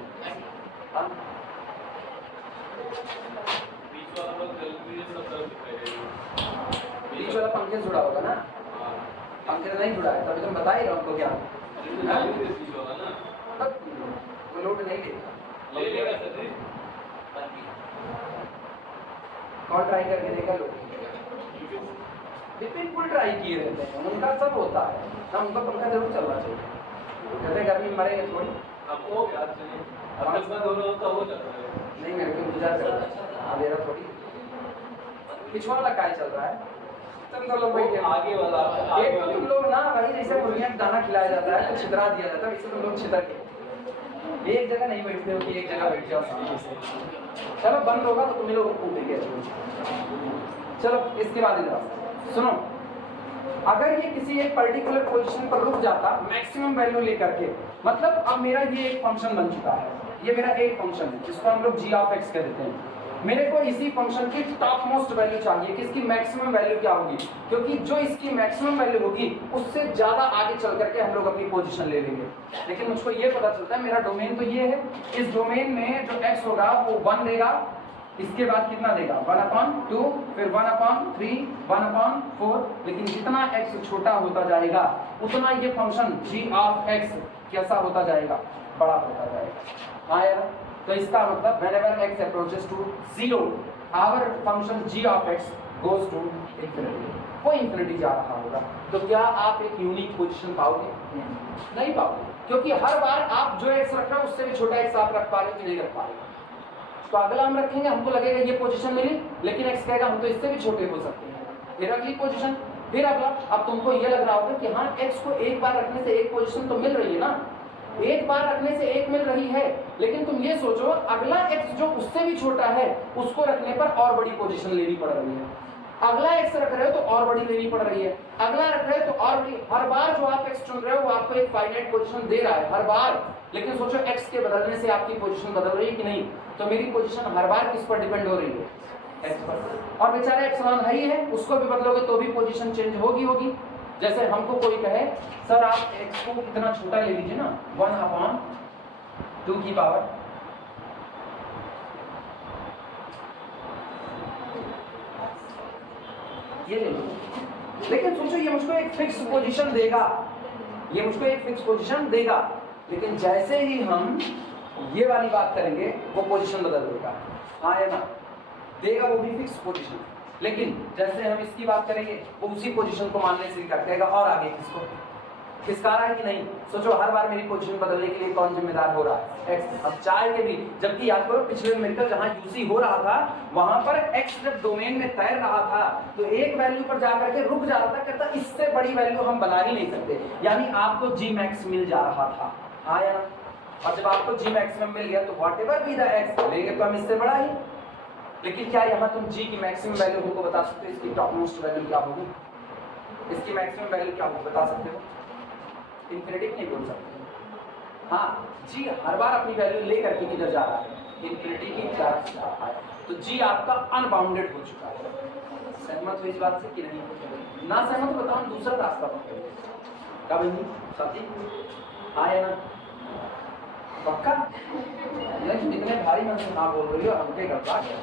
बीच वाला पंखे जुड़ा होगा ना, पंखे नहीं जुड़ा है तभी तुम बता ही रहे हो हमको क्या वो लोड नहीं लेगा कौन ट्राई करके देखा लोग विपिन फुल ट्राई किए रहते हैं, उनका सब होता है ना, उनका पंखा जरूर चलना चाहिए, कहते गर्मी मरेंगे थोड़ी नहीं मेरे को इंतजार कर रहा है अंधेरा थोड़ी, पिछवा वाला काय चल रहा है, तुम तो लोग बैठे आगे वाला एक तुम लोग ना वही जैसे मुर्गियां दाना खिलाया जाता है तो छितरा दिया जाता है, वैसे तुम लोग छितर के एक जगह नहीं बैठते हो कि एक जगह बैठ जाओ शांति से। चलो बंद होगा तो तुम लोग कूदेंगे। चलो इसके बाद इधर सुनो, अगर ये किसी एक पर्टिकुलर पोजीशन पर रुक जाता मैक्सिमम वैल्यू लेकर के, मतलब अब मेरा ये एक फंक्शन बन चुका है, ये मेरा एक फंक्शन है जिसको हम लोग g ऑफ x कहते हैं। मेरे को इसी फंक्शन की टॉप मोस्ट वैल्यू चाहिए कि इसकी मैक्सिमम वैल्यू क्या होगी, क्योंकि जो इसकी मैक्सिमम वैल्यू होगी उससे ज्यादा आगे चल करके हम लोग अपनी पोजीशन ले लेंगे। लेकिन मुझको ये पता चलता है मेरा डोमेन तो ये है, इस डोमेन में जो x होगा वो 1 देगा, इसके बाद कितना देगा 1/2, फिर 1/3, 1/4, लेकिन जितना x छोटा होता जाएगा उतना ये फंक्शन g ऑफ x कैसा होता जाएगा, बड़ा होता जाएगा। हाँ यार, तो इसका मतलब whenever x approaches to 0 our function g of x goes to infinity, वो infinity जा रहा होगा। तो क्या आप एक यूनिक पोजीशन पाओगे? नहीं पाओगे, क्योंकि हर बार आप जो x रख रहे हो उससे भी छोटा x आप रख पा रहे हो कि नहीं रख पा रहे। तो अगला हम रखेंगे, हमको लगेगा ये पोजीशन मिली, लेकिन x कहेगा हम तो इससे भी छोटे हो सकते हैं। फिर अगली पोजीशन, फिर अगला। अब तुमको ये लग रहा होगा कि हाँ x को एक बार रखने से एक पोजीशन तो मिल रही है ना, एक बार रखने से एक मिल रही है, लेकिन तुम ये सोचो अगला x जो उससे भी छोटा है उसको रखने पर और बड़ी पोजीशन लेनी पड़ रही है। अगला x रख रहे हो तो और बड़ी लेनी पड़ रही है, अगला रख रहे हो तो और बड़ी। हर बार जो आप x चुन रहे हो वो आपको एक फाइनाइट पोजीशन दे रहा है हर बार, लेकिन सोचो x के बदलने से आपकी पोजीशन बदल रही है कि नहीं। तो मेरी पोजीशन हर बार किस पर डिपेंड हो रही है? x पर। और बेचारा एप्सिलॉन है ही है, उसको भी बदलोगे तो भी पोजीशन चेंज होगी। जैसे हमको कोई कहे सर आप x को इतना छोटा ले लीजिए ना, 1/2 की पावर, ये ले लो, लेकिन सोचो ये मुझको एक फिक्स पोजीशन देगा, ये मुझको एक फिक्स पोजीशन देगा, लेकिन जैसे ही हम ये वाली बात करेंगे वो पोजीशन बदल देगा। हाँ या ना, देगा वो भी फिक्स पोजीशन, लेकिन जैसे हम इसकी बात करेंगे वो उसी पोजीशन को मानने से कर देगा और आगे किसका रहा है कि नहीं। सोचो हर बार मेरी पोजीशन बदलने के लिए कौन जिम्मेदार हो रहा है? x। अब चाहे के भी, जबकि याद करो पिछले मिनट जहां यूसी हो रहा था वहां पर x जब डोमेन में तैर रहा था तो एक वैल्यू पर जाकर के रुक जा रहा था, कहता इससे बड़ी वैल्यू हम बना ही नहीं सकते, यानी आपको g मैक्स मिल जा रहा था। हाँ यार, और जब आपको g मैक्सिमम मिल गया तो व्हाटएवर बी द x लेंगे तो हम इससे बड़ा ही। लेकिन क्या यहाँ तुम g की मैक्सिमम वैल्यू हमको बता सकते हो इसकी टॉप मोस्ट वैल्यू क्या होगी, इसकी मैक्सिमम वैल्यू क्या होगी बता सकते हो? इन्फिनिटी नहीं बोल सकते। हाँ, g हर बार अपनी वैल्यू लेकर के किधर जा रहा है? इन्फिनिटी की तरफ जा रहा है। तो g आपका अनबाउंडेड हो चुका है। सहमत हो इस बात से कि नहीं? ना सहमत हो बताओ, दूसरा रास्ता बताओ। क्या बनी साथी? हाँ या ना? पक्का? नहीं, इतने भारी मन से ना बोल रही हो, हमके गड़बड़ा गया।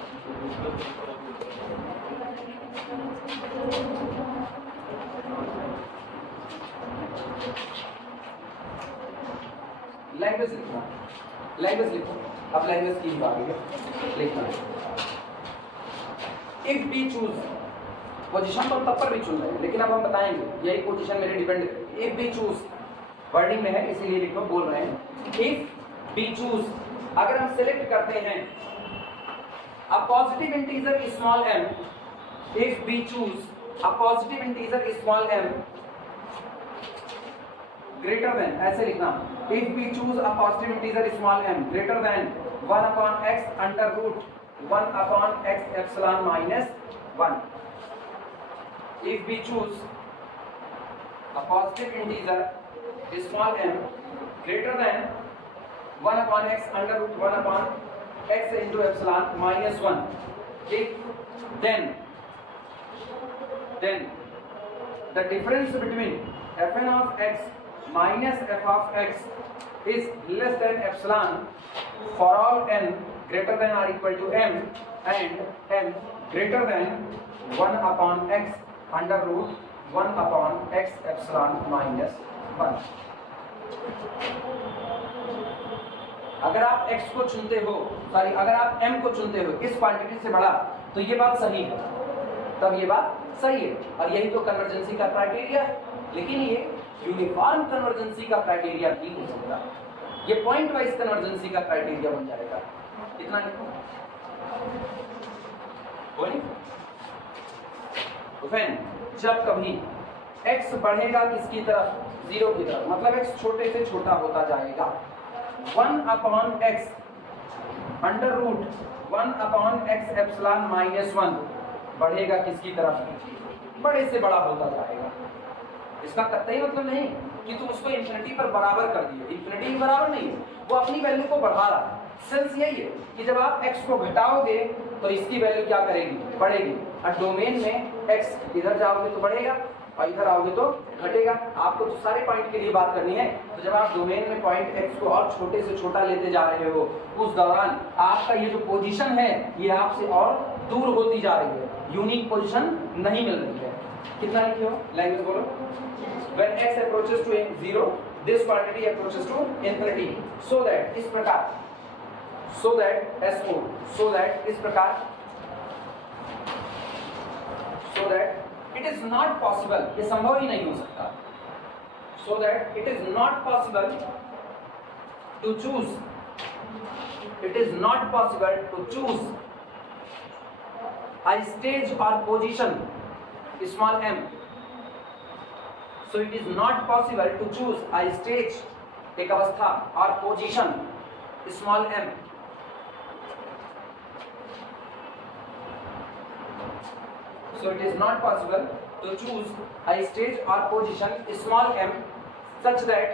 लैंग्वेज लिखना, लैंग्वेज लिखो। अब लैंग्वेज की बात है, लिखना। इफ बी चूज, पोजीशन तो तब पर भी चुन रहे हैं, लेकिन अब हम बताएंगे यही पोजीशन मेरे डिपेंड करेगी। इफ बी चूज वर्डिंग में है इसीलिए लिखो, बोल रहे हैं। इफ बी चूज, अगर हम सिलेक्ट करते हैं a positive integer small m, if we choose a positive integer small m greater than, ऐसे लिखना, if we choose a positive integer small m greater than 1/x under root 1/x epsilon minus 1, if we choose a positive integer small m greater than 1/x under root 1/x into epsilon minus 1, if then the difference between fn of x minus f of x is less than epsilon for all n greater than or equal to m and m greater than 1/x under root 1/x epsilon minus 1। अगर आप x को चुनते हो, sorry अगर आप m को चुनते हो इस क्वांटिटी से बड़ा, तो ये बात सही है, तब ये बात सही है, और यही तो कन्वर्जेंसी का क्राइटेरिया है। लेकिन ये यूनिफॉर्म कन्वर्जेंसी का क्राइटेरिया भी हो सकता है, ये पॉइंट वाइज कन्वर्जेंसी का क्राइटेरिया बन जाएगा। इतना लिखो, बोलिए। जब कभी x बढ़ेगा किसकी तरफ? 0 की तरफ, मतलब x छोटे से छोटा होता जाएगा, 1/x under root 1/x epsilon -1 बढ़ेगा किसकी तरफ, बड़े से बड़ा होता जाएगा। इसका कतई मतलब नहीं कि तुम उसको इन्फिनिटी पर बराबर कर दिए, इन्फिनिटी के बराबर नहीं है, वो अपनी वैल्यू को बढ़ा रहा है। सेंस यही है कि जब आप x को घटाओगे तो इसकी वैल्यू क्या करेगी, बढ़ेगी। और डोमेन में x इधर जाओगे तो बढ़ेगा और इधर आओगे तो घटेगा। आपको तो सारे पॉइंट के लिए बात करनी है। तो जब आप डोमेन में पॉइंट x को और छोटे से छोटा लेते जा रहे हो, उस दौरान आपका ये जो पोजीशन है ये आपसे और दूर होती जा रही है, यूनिक पोजीशन नहीं मिल रही है। कितना लिखे हो, लैंग्वेज बोलो। When x approaches to 0, this quantity approaches to infinity. So that इस प्रकार, so that SO, so that इस प्रकार, so that it is not possible, ये संभव ही नहीं हो सकता। So that it is not possible to choose, it is not possible to choose a stage or position small m. So it is not possible to choose a stage, एक अवस्था और position small m. So it is not possible to choose a stage or position small m such that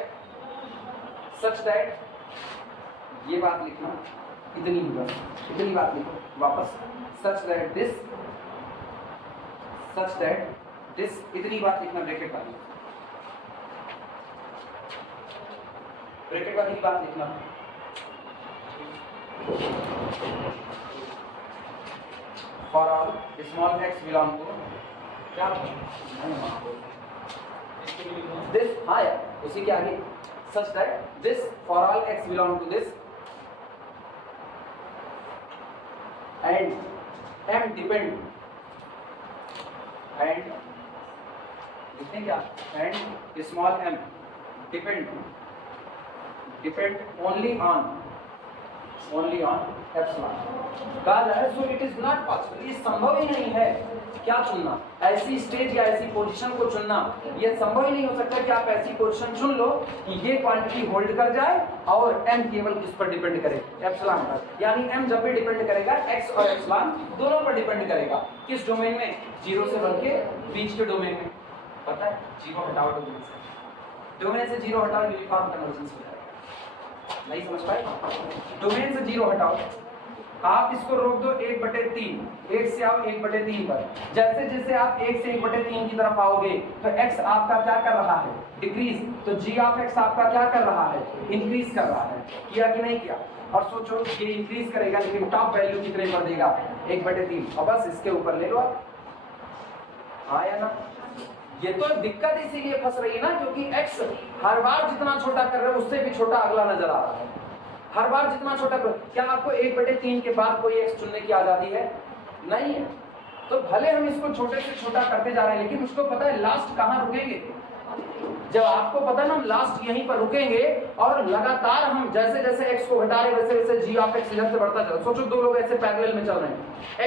ये बात लिखना, इतनी बात लिखो वापस, such that this इतनी बात लिखना, ब्रैकेट वाली बात लिखना। For all small x belong to क्या this, हाँ यार उसी के आगे, such that this for all x belong to this and m depend and लिखते क्या, and small m depend only on epsilon। कहा जा रहा है so it is not possible, ये संभव ही नहीं है क्या चुनना, ऐसी स्टेज या ऐसी पोजीशन को चुनना। ये संभव ही नहीं हो सकता कि आप ऐसी पोजीशन चुन लो कि ये क्वांटिटी होल्ड कर जाए और m केवल किस पर डिपेंड करे, एप्सिलॉन पर। यानी m जब भी डिपेंड करेगा x और एप्सिलॉन दोनों पर डिपेंड करेगा। किस डोमेन में, 0 से 1 के बीच के डोमेन में। पता है 0 हटाओ डोमेन से 0 हटाओ यूनिफॉर्म कन्वर्जेंस हो जाएगा। नहीं समझ पाए, डोमेन से 0 हटाओ, आप इसको रोक दो 1/3, 1 से आओ 1/3 पर। जैसे जैसे आप 1 से 1/3 की तरफ आओगे तो x आपका क्या कर रहा है, डिक्रीज। तो g ऑफ x आपका क्या कर रहा है, इंक्रीज कर रहा है। किया कि नहीं किया। और सोचो ये इंक्रीज करेगा लेकिन टॉप वैल्यू कितने पर देगा, 1/3। और बस इसके ऊपर ले लो आप, हाँ या ना। ये तो दिक्कत इसीलिए फंस रही है ना क्योंकि x हर बार जितना छोटा कर रहे हो उससे भी छोटा अगला नजर आ रहा है। हर बार जितना छोटा कर, क्या आपको 1/3 के बाद कोई x चुनने की आजादी है, नहीं है। तो भले हम इसको छोटे से छोटा करते जा रहे हैं लेकिन उसको पता है लास्ट कहाँ रुकेंगे। जब आपको पता है ना हम लास्ट यहीं पर रुकेंगे और लगातार हम जैसे जैसे x को घटा रहे वैसे वैसे g ऑफ x इधर से बढ़ता चल रहा है। सोचो दो लोग ऐसे पैरेलल में चल रहे हैं,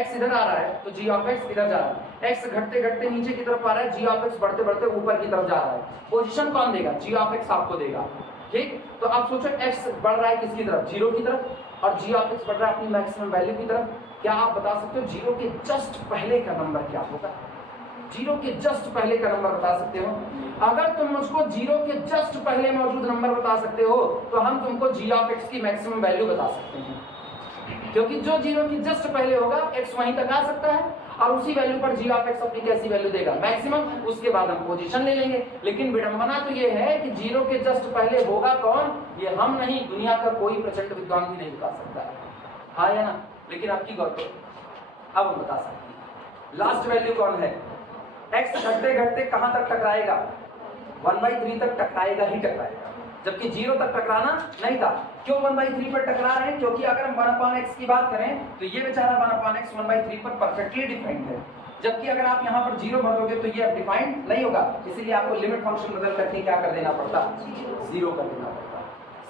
x इधर आ रहा है तो g ऑफ x इधर जा रहा है, x घटते घटते नीचे की तरफ आ रहा है, g ऑफ x बढ़ते बढ़ते ऊपर की तरफ जा रहा है। पोजीशन कौन देगा, g ऑफ x आपको देगा। ठीक, तो आप सोचो x बढ़ रहा है किसकी तरफ, 0 की तरफ, और g ऑफ x बढ़ रहा है अपनी मैक्सिमम वैल्यू की तरफ। क्या आप बता सकते हो 0 के जस्ट पहले का नंबर क्या होगा, 0 के जस्ट पहले का नंबर बता सकते हो। अगर तुम मुझको 0 के जस्ट पहले मौजूद नंबर बता सकते हो तो हम तुमको g ऑफ x की मैक्सिमम वैल्यू बता सकते हैं, क्योंकि जो 0 की जस्ट पहले होगा x वहीं तक आ सकता है और उसी वैल्यू पर g ऑफ x अपनी कैसी वैल्यू देगा, मैक्सिमम। उसके बाद हम पोजीशन ले लेंगे। लेकिन विडंबना तो ये है कि 0 के जस्ट पहले होगा कौन, ये हम नहीं, दुनिया का कोई प्रचंड विद्वान भी नहीं बता सकता है, हाँ या ना। लेकिन आपकी गौर करो, अब हम बता सकते हैं लास्ट वैल्यू कौन है। x घटते घटते कहां तक टकराएगा, 1/3 तक टकराएगा ही टकराएगा, जबकि 0 तक टकराना नहीं था। क्यों 1/3 पर टकरा रहे हैं, क्योंकि अगर हम 1/x की बात करें तो ये बेचारा 1/x 1/3 पर परफेक्टली डिफाइंड है, जबकि अगर आप यहाँ पर 0 भर दोगे तो ये अब डिफाइंड नहीं होगा। इसीलिए आपको लिमिट फंक्शन बदल करके क्या कर देना पड़ता, 0 कर देना पड़ता।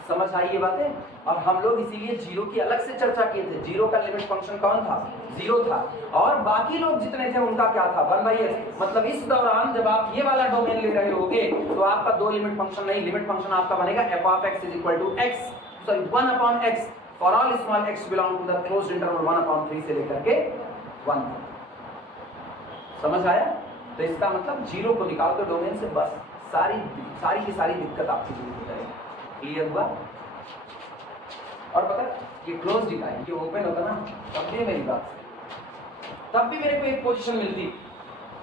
समझ आई ये बातें। और हम लोग इसीलिए 0 की अलग से चर्चा किए थे। 0 का लिमिट फंक्शन कौन था, 0 था, और बाकी लोग जितने थे उनका क्या था, 1/x। मतलब इस दौरान जब आप ये वाला डोमेन ले रहे होगे तो आपका 2 लिमिट फंक्शन नहीं, लिमिट फंक्शन आपका बनेगा f of x is equal to x sorry 1/x for all small x belong to the closed interval 1/3 से लेकर के 1 तक। समझ आया? तो इसका मतलब जीरो को निकाल दो डोमेन से, बस सारी की सारी दिक्कत आपकी दूर हो जाएगी। क्लियर हुआ? और पता ये क्लोज का है, ये ओपन होता ना तब भी मेरी बात से, तब भी मेरे को एक पोजीशन मिलती,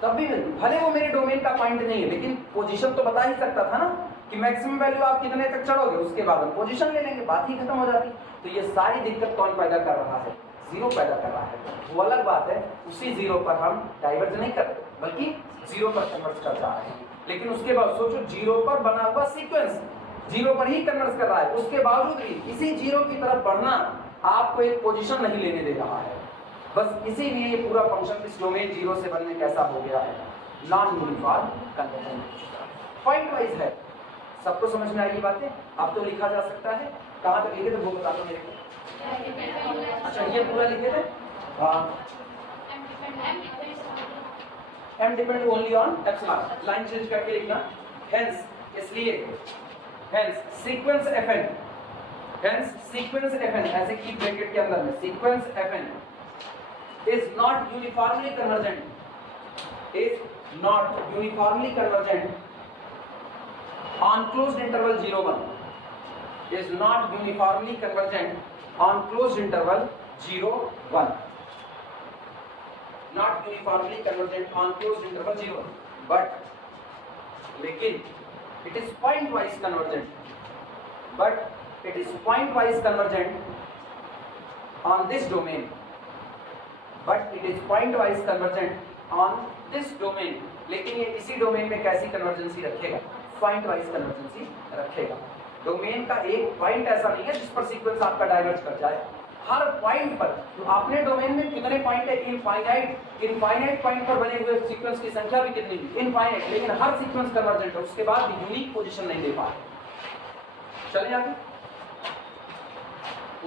तब भी मिलती, भले वो मेरे डोमेन का पॉइंट नहीं है लेकिन पोजीशन तो बता ही सकता था ना कि मैक्सिमम वैल्यू आप कितने तक चढ़ोगे, उसके बाद हम पोजीशन ले लेंगे, बात ही खत्म हो जाती। तो ये सारी दिक्कत कौन पैदा कर रहा है? जीरो पैदा कर रहा है। वो अलग बात है, उसी जीरो पर हम डाइवर्ज नहीं करते बल्कि जीरो पर कन्वर्ट कर रहा है। लेकिन उसके बाद सोचो जीरो पर बना हुआ सीक्वेंस जीरो पर ही कन्वर्ट कर रहा है, उसके बावजूद भी इसी जीरो की तरफ बढ़ना आपको एक पोजीशन नहीं लेने दे रहा है। बस इसीलिए ये पूरा फंक्शन इस डोमेन जीरो से बनने कैसा हो गया है, non uniform conversion. Point wise है, सबको समझ में आई ये बातें? अब तो लिखा जा सकता है, कहाँ तक लिखे थे वो बता दो मेरे को। अच्छा ये पूरा लिखे थे, हाँ। M depend only on epsilon, line change करके लिखना। Hence इसलिए hence sequence fn, hence sequence fn ऐसे की ब्रैकेट के अंदर में sequence fn is not uniformly convergent, is not uniformly convergent on closed interval 0 1, is not uniformly convergent on closed interval 0 1, not uniformly convergent on closed interval 0, but लेकिन it is point wise convergent, but it is point wise convergent on this domain, but it is point wise convergent on this domain। लेकिन ये इसी domain में कैसी कन्वर्जेंसी रखेगा? Point wise कन्वर्जेंसी रखेगा। Domain का एक पॉइंट ऐसा नहीं है जिस पर सीक्वेंस आपका डाइवर्ज कर जाए, हर पॉइंट पर। तो आपने डोमेन में कितने पॉइंट है? इनफाइनाइट पॉइंट पर बने हुए सीक्वेंस की संख्या भी कितनी? इनफाइनाइट। लेकिन हर सीक्वेंस कन्वर्जेंट है, उसके बाद भी यूनिक पोजीशन नहीं दे पाए। चले आगे।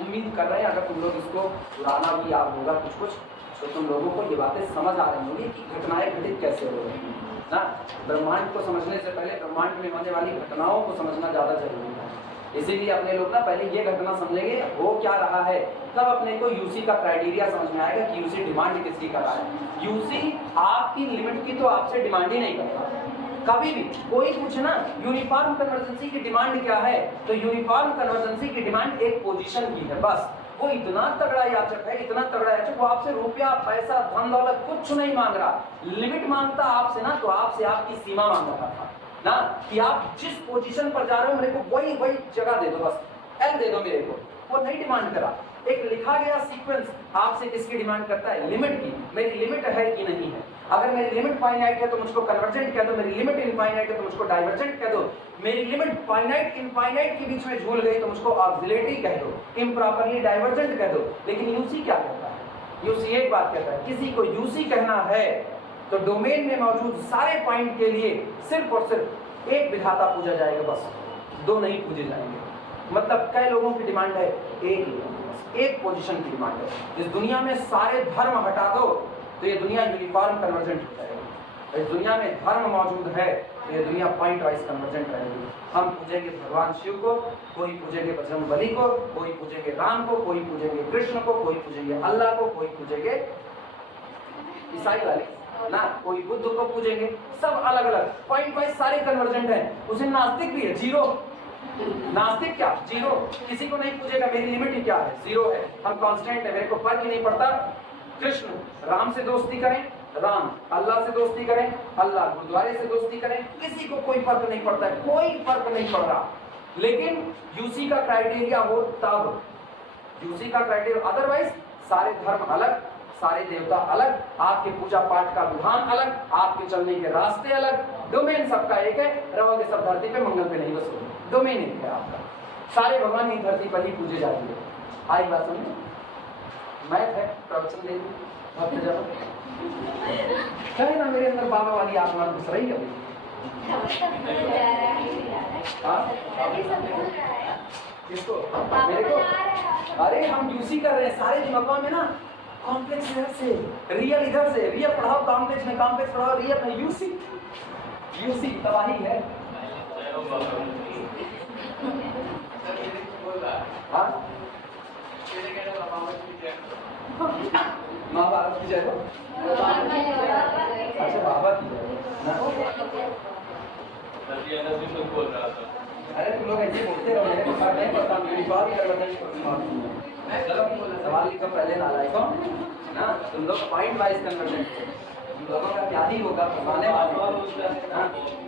उम्मीद कर रहे हैं अगर तुम लोग इसको पुराना भी याद होगा कुछ तो तुम लोगों को ये बातें समझ आ रही होंगी कि घटनाएं घटित कैसे हो रही हैं ना। ब्रह्मांड को समझने से पहले ब्रह्मांड में होने वाली घटनाओं को समझना ज्यादा जरूरी है। इसीलिए अपने लोग ना पहले ये घटना समझेंगे वो क्या रहा है, तब अपने को यूसी का क्राइटेरिया समझ में आएगा कि यूसी डिमांड किसकी कर रहा है। यूसी आपकी लिमिट की तो आपसे डिमांड ही नहीं करता। कभी भी कोई पूछे ना यूनिफॉर्म कन्वर्जेंसी की डिमांड क्या है, तो यूनिफॉर्म कन्वर्जेंसी की डिमांड एक पोजीशन की है बस। वो इतना तगड़ा याचक है, इतना तगड़ा याचक, वो आपसे रुपया पैसा धन दौलत कुछ नहीं मांग रहा। लिमिट मांगता आपसे ना तो आपसे आपकी सीमा मांग रहा था ना, कि आप जिस पोजीशन पर जा रहे हो मेरे को वही जगह दे दो, बस एल दे दो मेरे को। वो नहीं डिमांड करा। एक लिखा गया सीक्वेंस आपसे किसकी डिमांड करता है? लिमिट की। मेरी लिमिट है कि नहीं है। अगर मेरी लिमिट फाइनाइट है तो मुझको कन्वर्जेंट कह दो, मेरी लिमिट इनफाइनाइट है तो मुझको डाइवर्जेंट कह दो, मेरी लिमिट फाइनाइट इनफाइनाइट के बीच में झूल गई तो मुझको ऑक्सिलेटरी कह दो, इम्प्रॉपरली डाइवर्जेंट कह दो। लेकिन यूसी क्या कहता है? यूसी एक बात कहता है, किसी को यूसी कहना है तो डोमेन में मौजूद सारे पॉइंट के लिए सिर्फ और सिर्फ एक विधाता पूजा जाएगा, बस दो नहीं पूजे जाएंगे। मतलब कई लोगों की डिमांड है? एक पोजीशन की डिमांड है। इस दुनिया में सारे धर्म हटा दो तो ये दुनिया यूनिफॉर्म कन्वर्जेंट हो जाएगी। इस दुनिया में धर्म मौजूद है तो ये दुनिया पॉइंट वाइज कन्वर्जेंट रहेगी। हम पूजेंगे भगवान शिव को, कोई पूजेंगे बजरंग बली को, कोई पूजेंगे राम को, कोई पूजेंगे कृष्ण को, कोई पूजेंगे अल्लाह को, कोई पूजेंगे ईसाई वाले ना, कोई बुद्ध को पूजेंगे। सब अलग अलग पॉइंट वाइज सारे कन्वर्जेंट हैं। उसे नास्तिक भी है, जीरो। नास्तिक क्या? जीरो। किसी को नहीं पूजेगा, मेरी लिमिट ही क्या है? जीरो है। हम कांस्टेंट है, मेरे को फर्क ही नहीं पड़ता। कृष्ण राम से दोस्ती करें, राम अल्लाह से दोस्ती करें, अल्लाह गुरुद्वारे से दोस्ती करें, किसी को कोई फर्क नहीं पड़ता है, कोई फर्क नहीं पड़ रहा। लेकिन यूसी का क्राइटेरिया हो तब, यूसी का क्राइटेरिया, अदरवाइज सारे धर्म अलग, सारे देवता अलग, आपके पूजा पाठ का विधान अलग, आपके चलने के रास्ते अलग, डोमेन सबका एक है। रहोगे सब धरती पे, मंगल पे नहीं बसोगे, डोमेन एक है आपका। सारे भगवान ही धरती पर ही पूजे जाएंगे। आई बात समझे? मैथ है, प्रवचन दे कहे ना मेरे अंदर बाबा वाली आत्मा घुस रही है। किसको? मेरे को? अरे हम यूसी कर रहे हैं, सारे दिमागों में ना कॉम्प्लेक्स इधर से, रियल इधर से, रियल पढ़ाओ कॉम्प्लेक्स में, कॉम्प्लेक्स पढ़ाओ रियल में। यूसी यूसी तबाही है। हाँ माँ भारत की जय हो। अच्छा बाबा की जय हो ना। बोल रहा था। अरे तुम लोग ऐसे बोलते रहो, मेरे को फर्क नहीं पड़ता, मेरी बात कर चलो सवाल लिखो पहले नालायकों ना, तुम लोग पॉइंट वाइज कन्वर्जन, तुम लोगों का क्या ही होगा फंसाने वाले।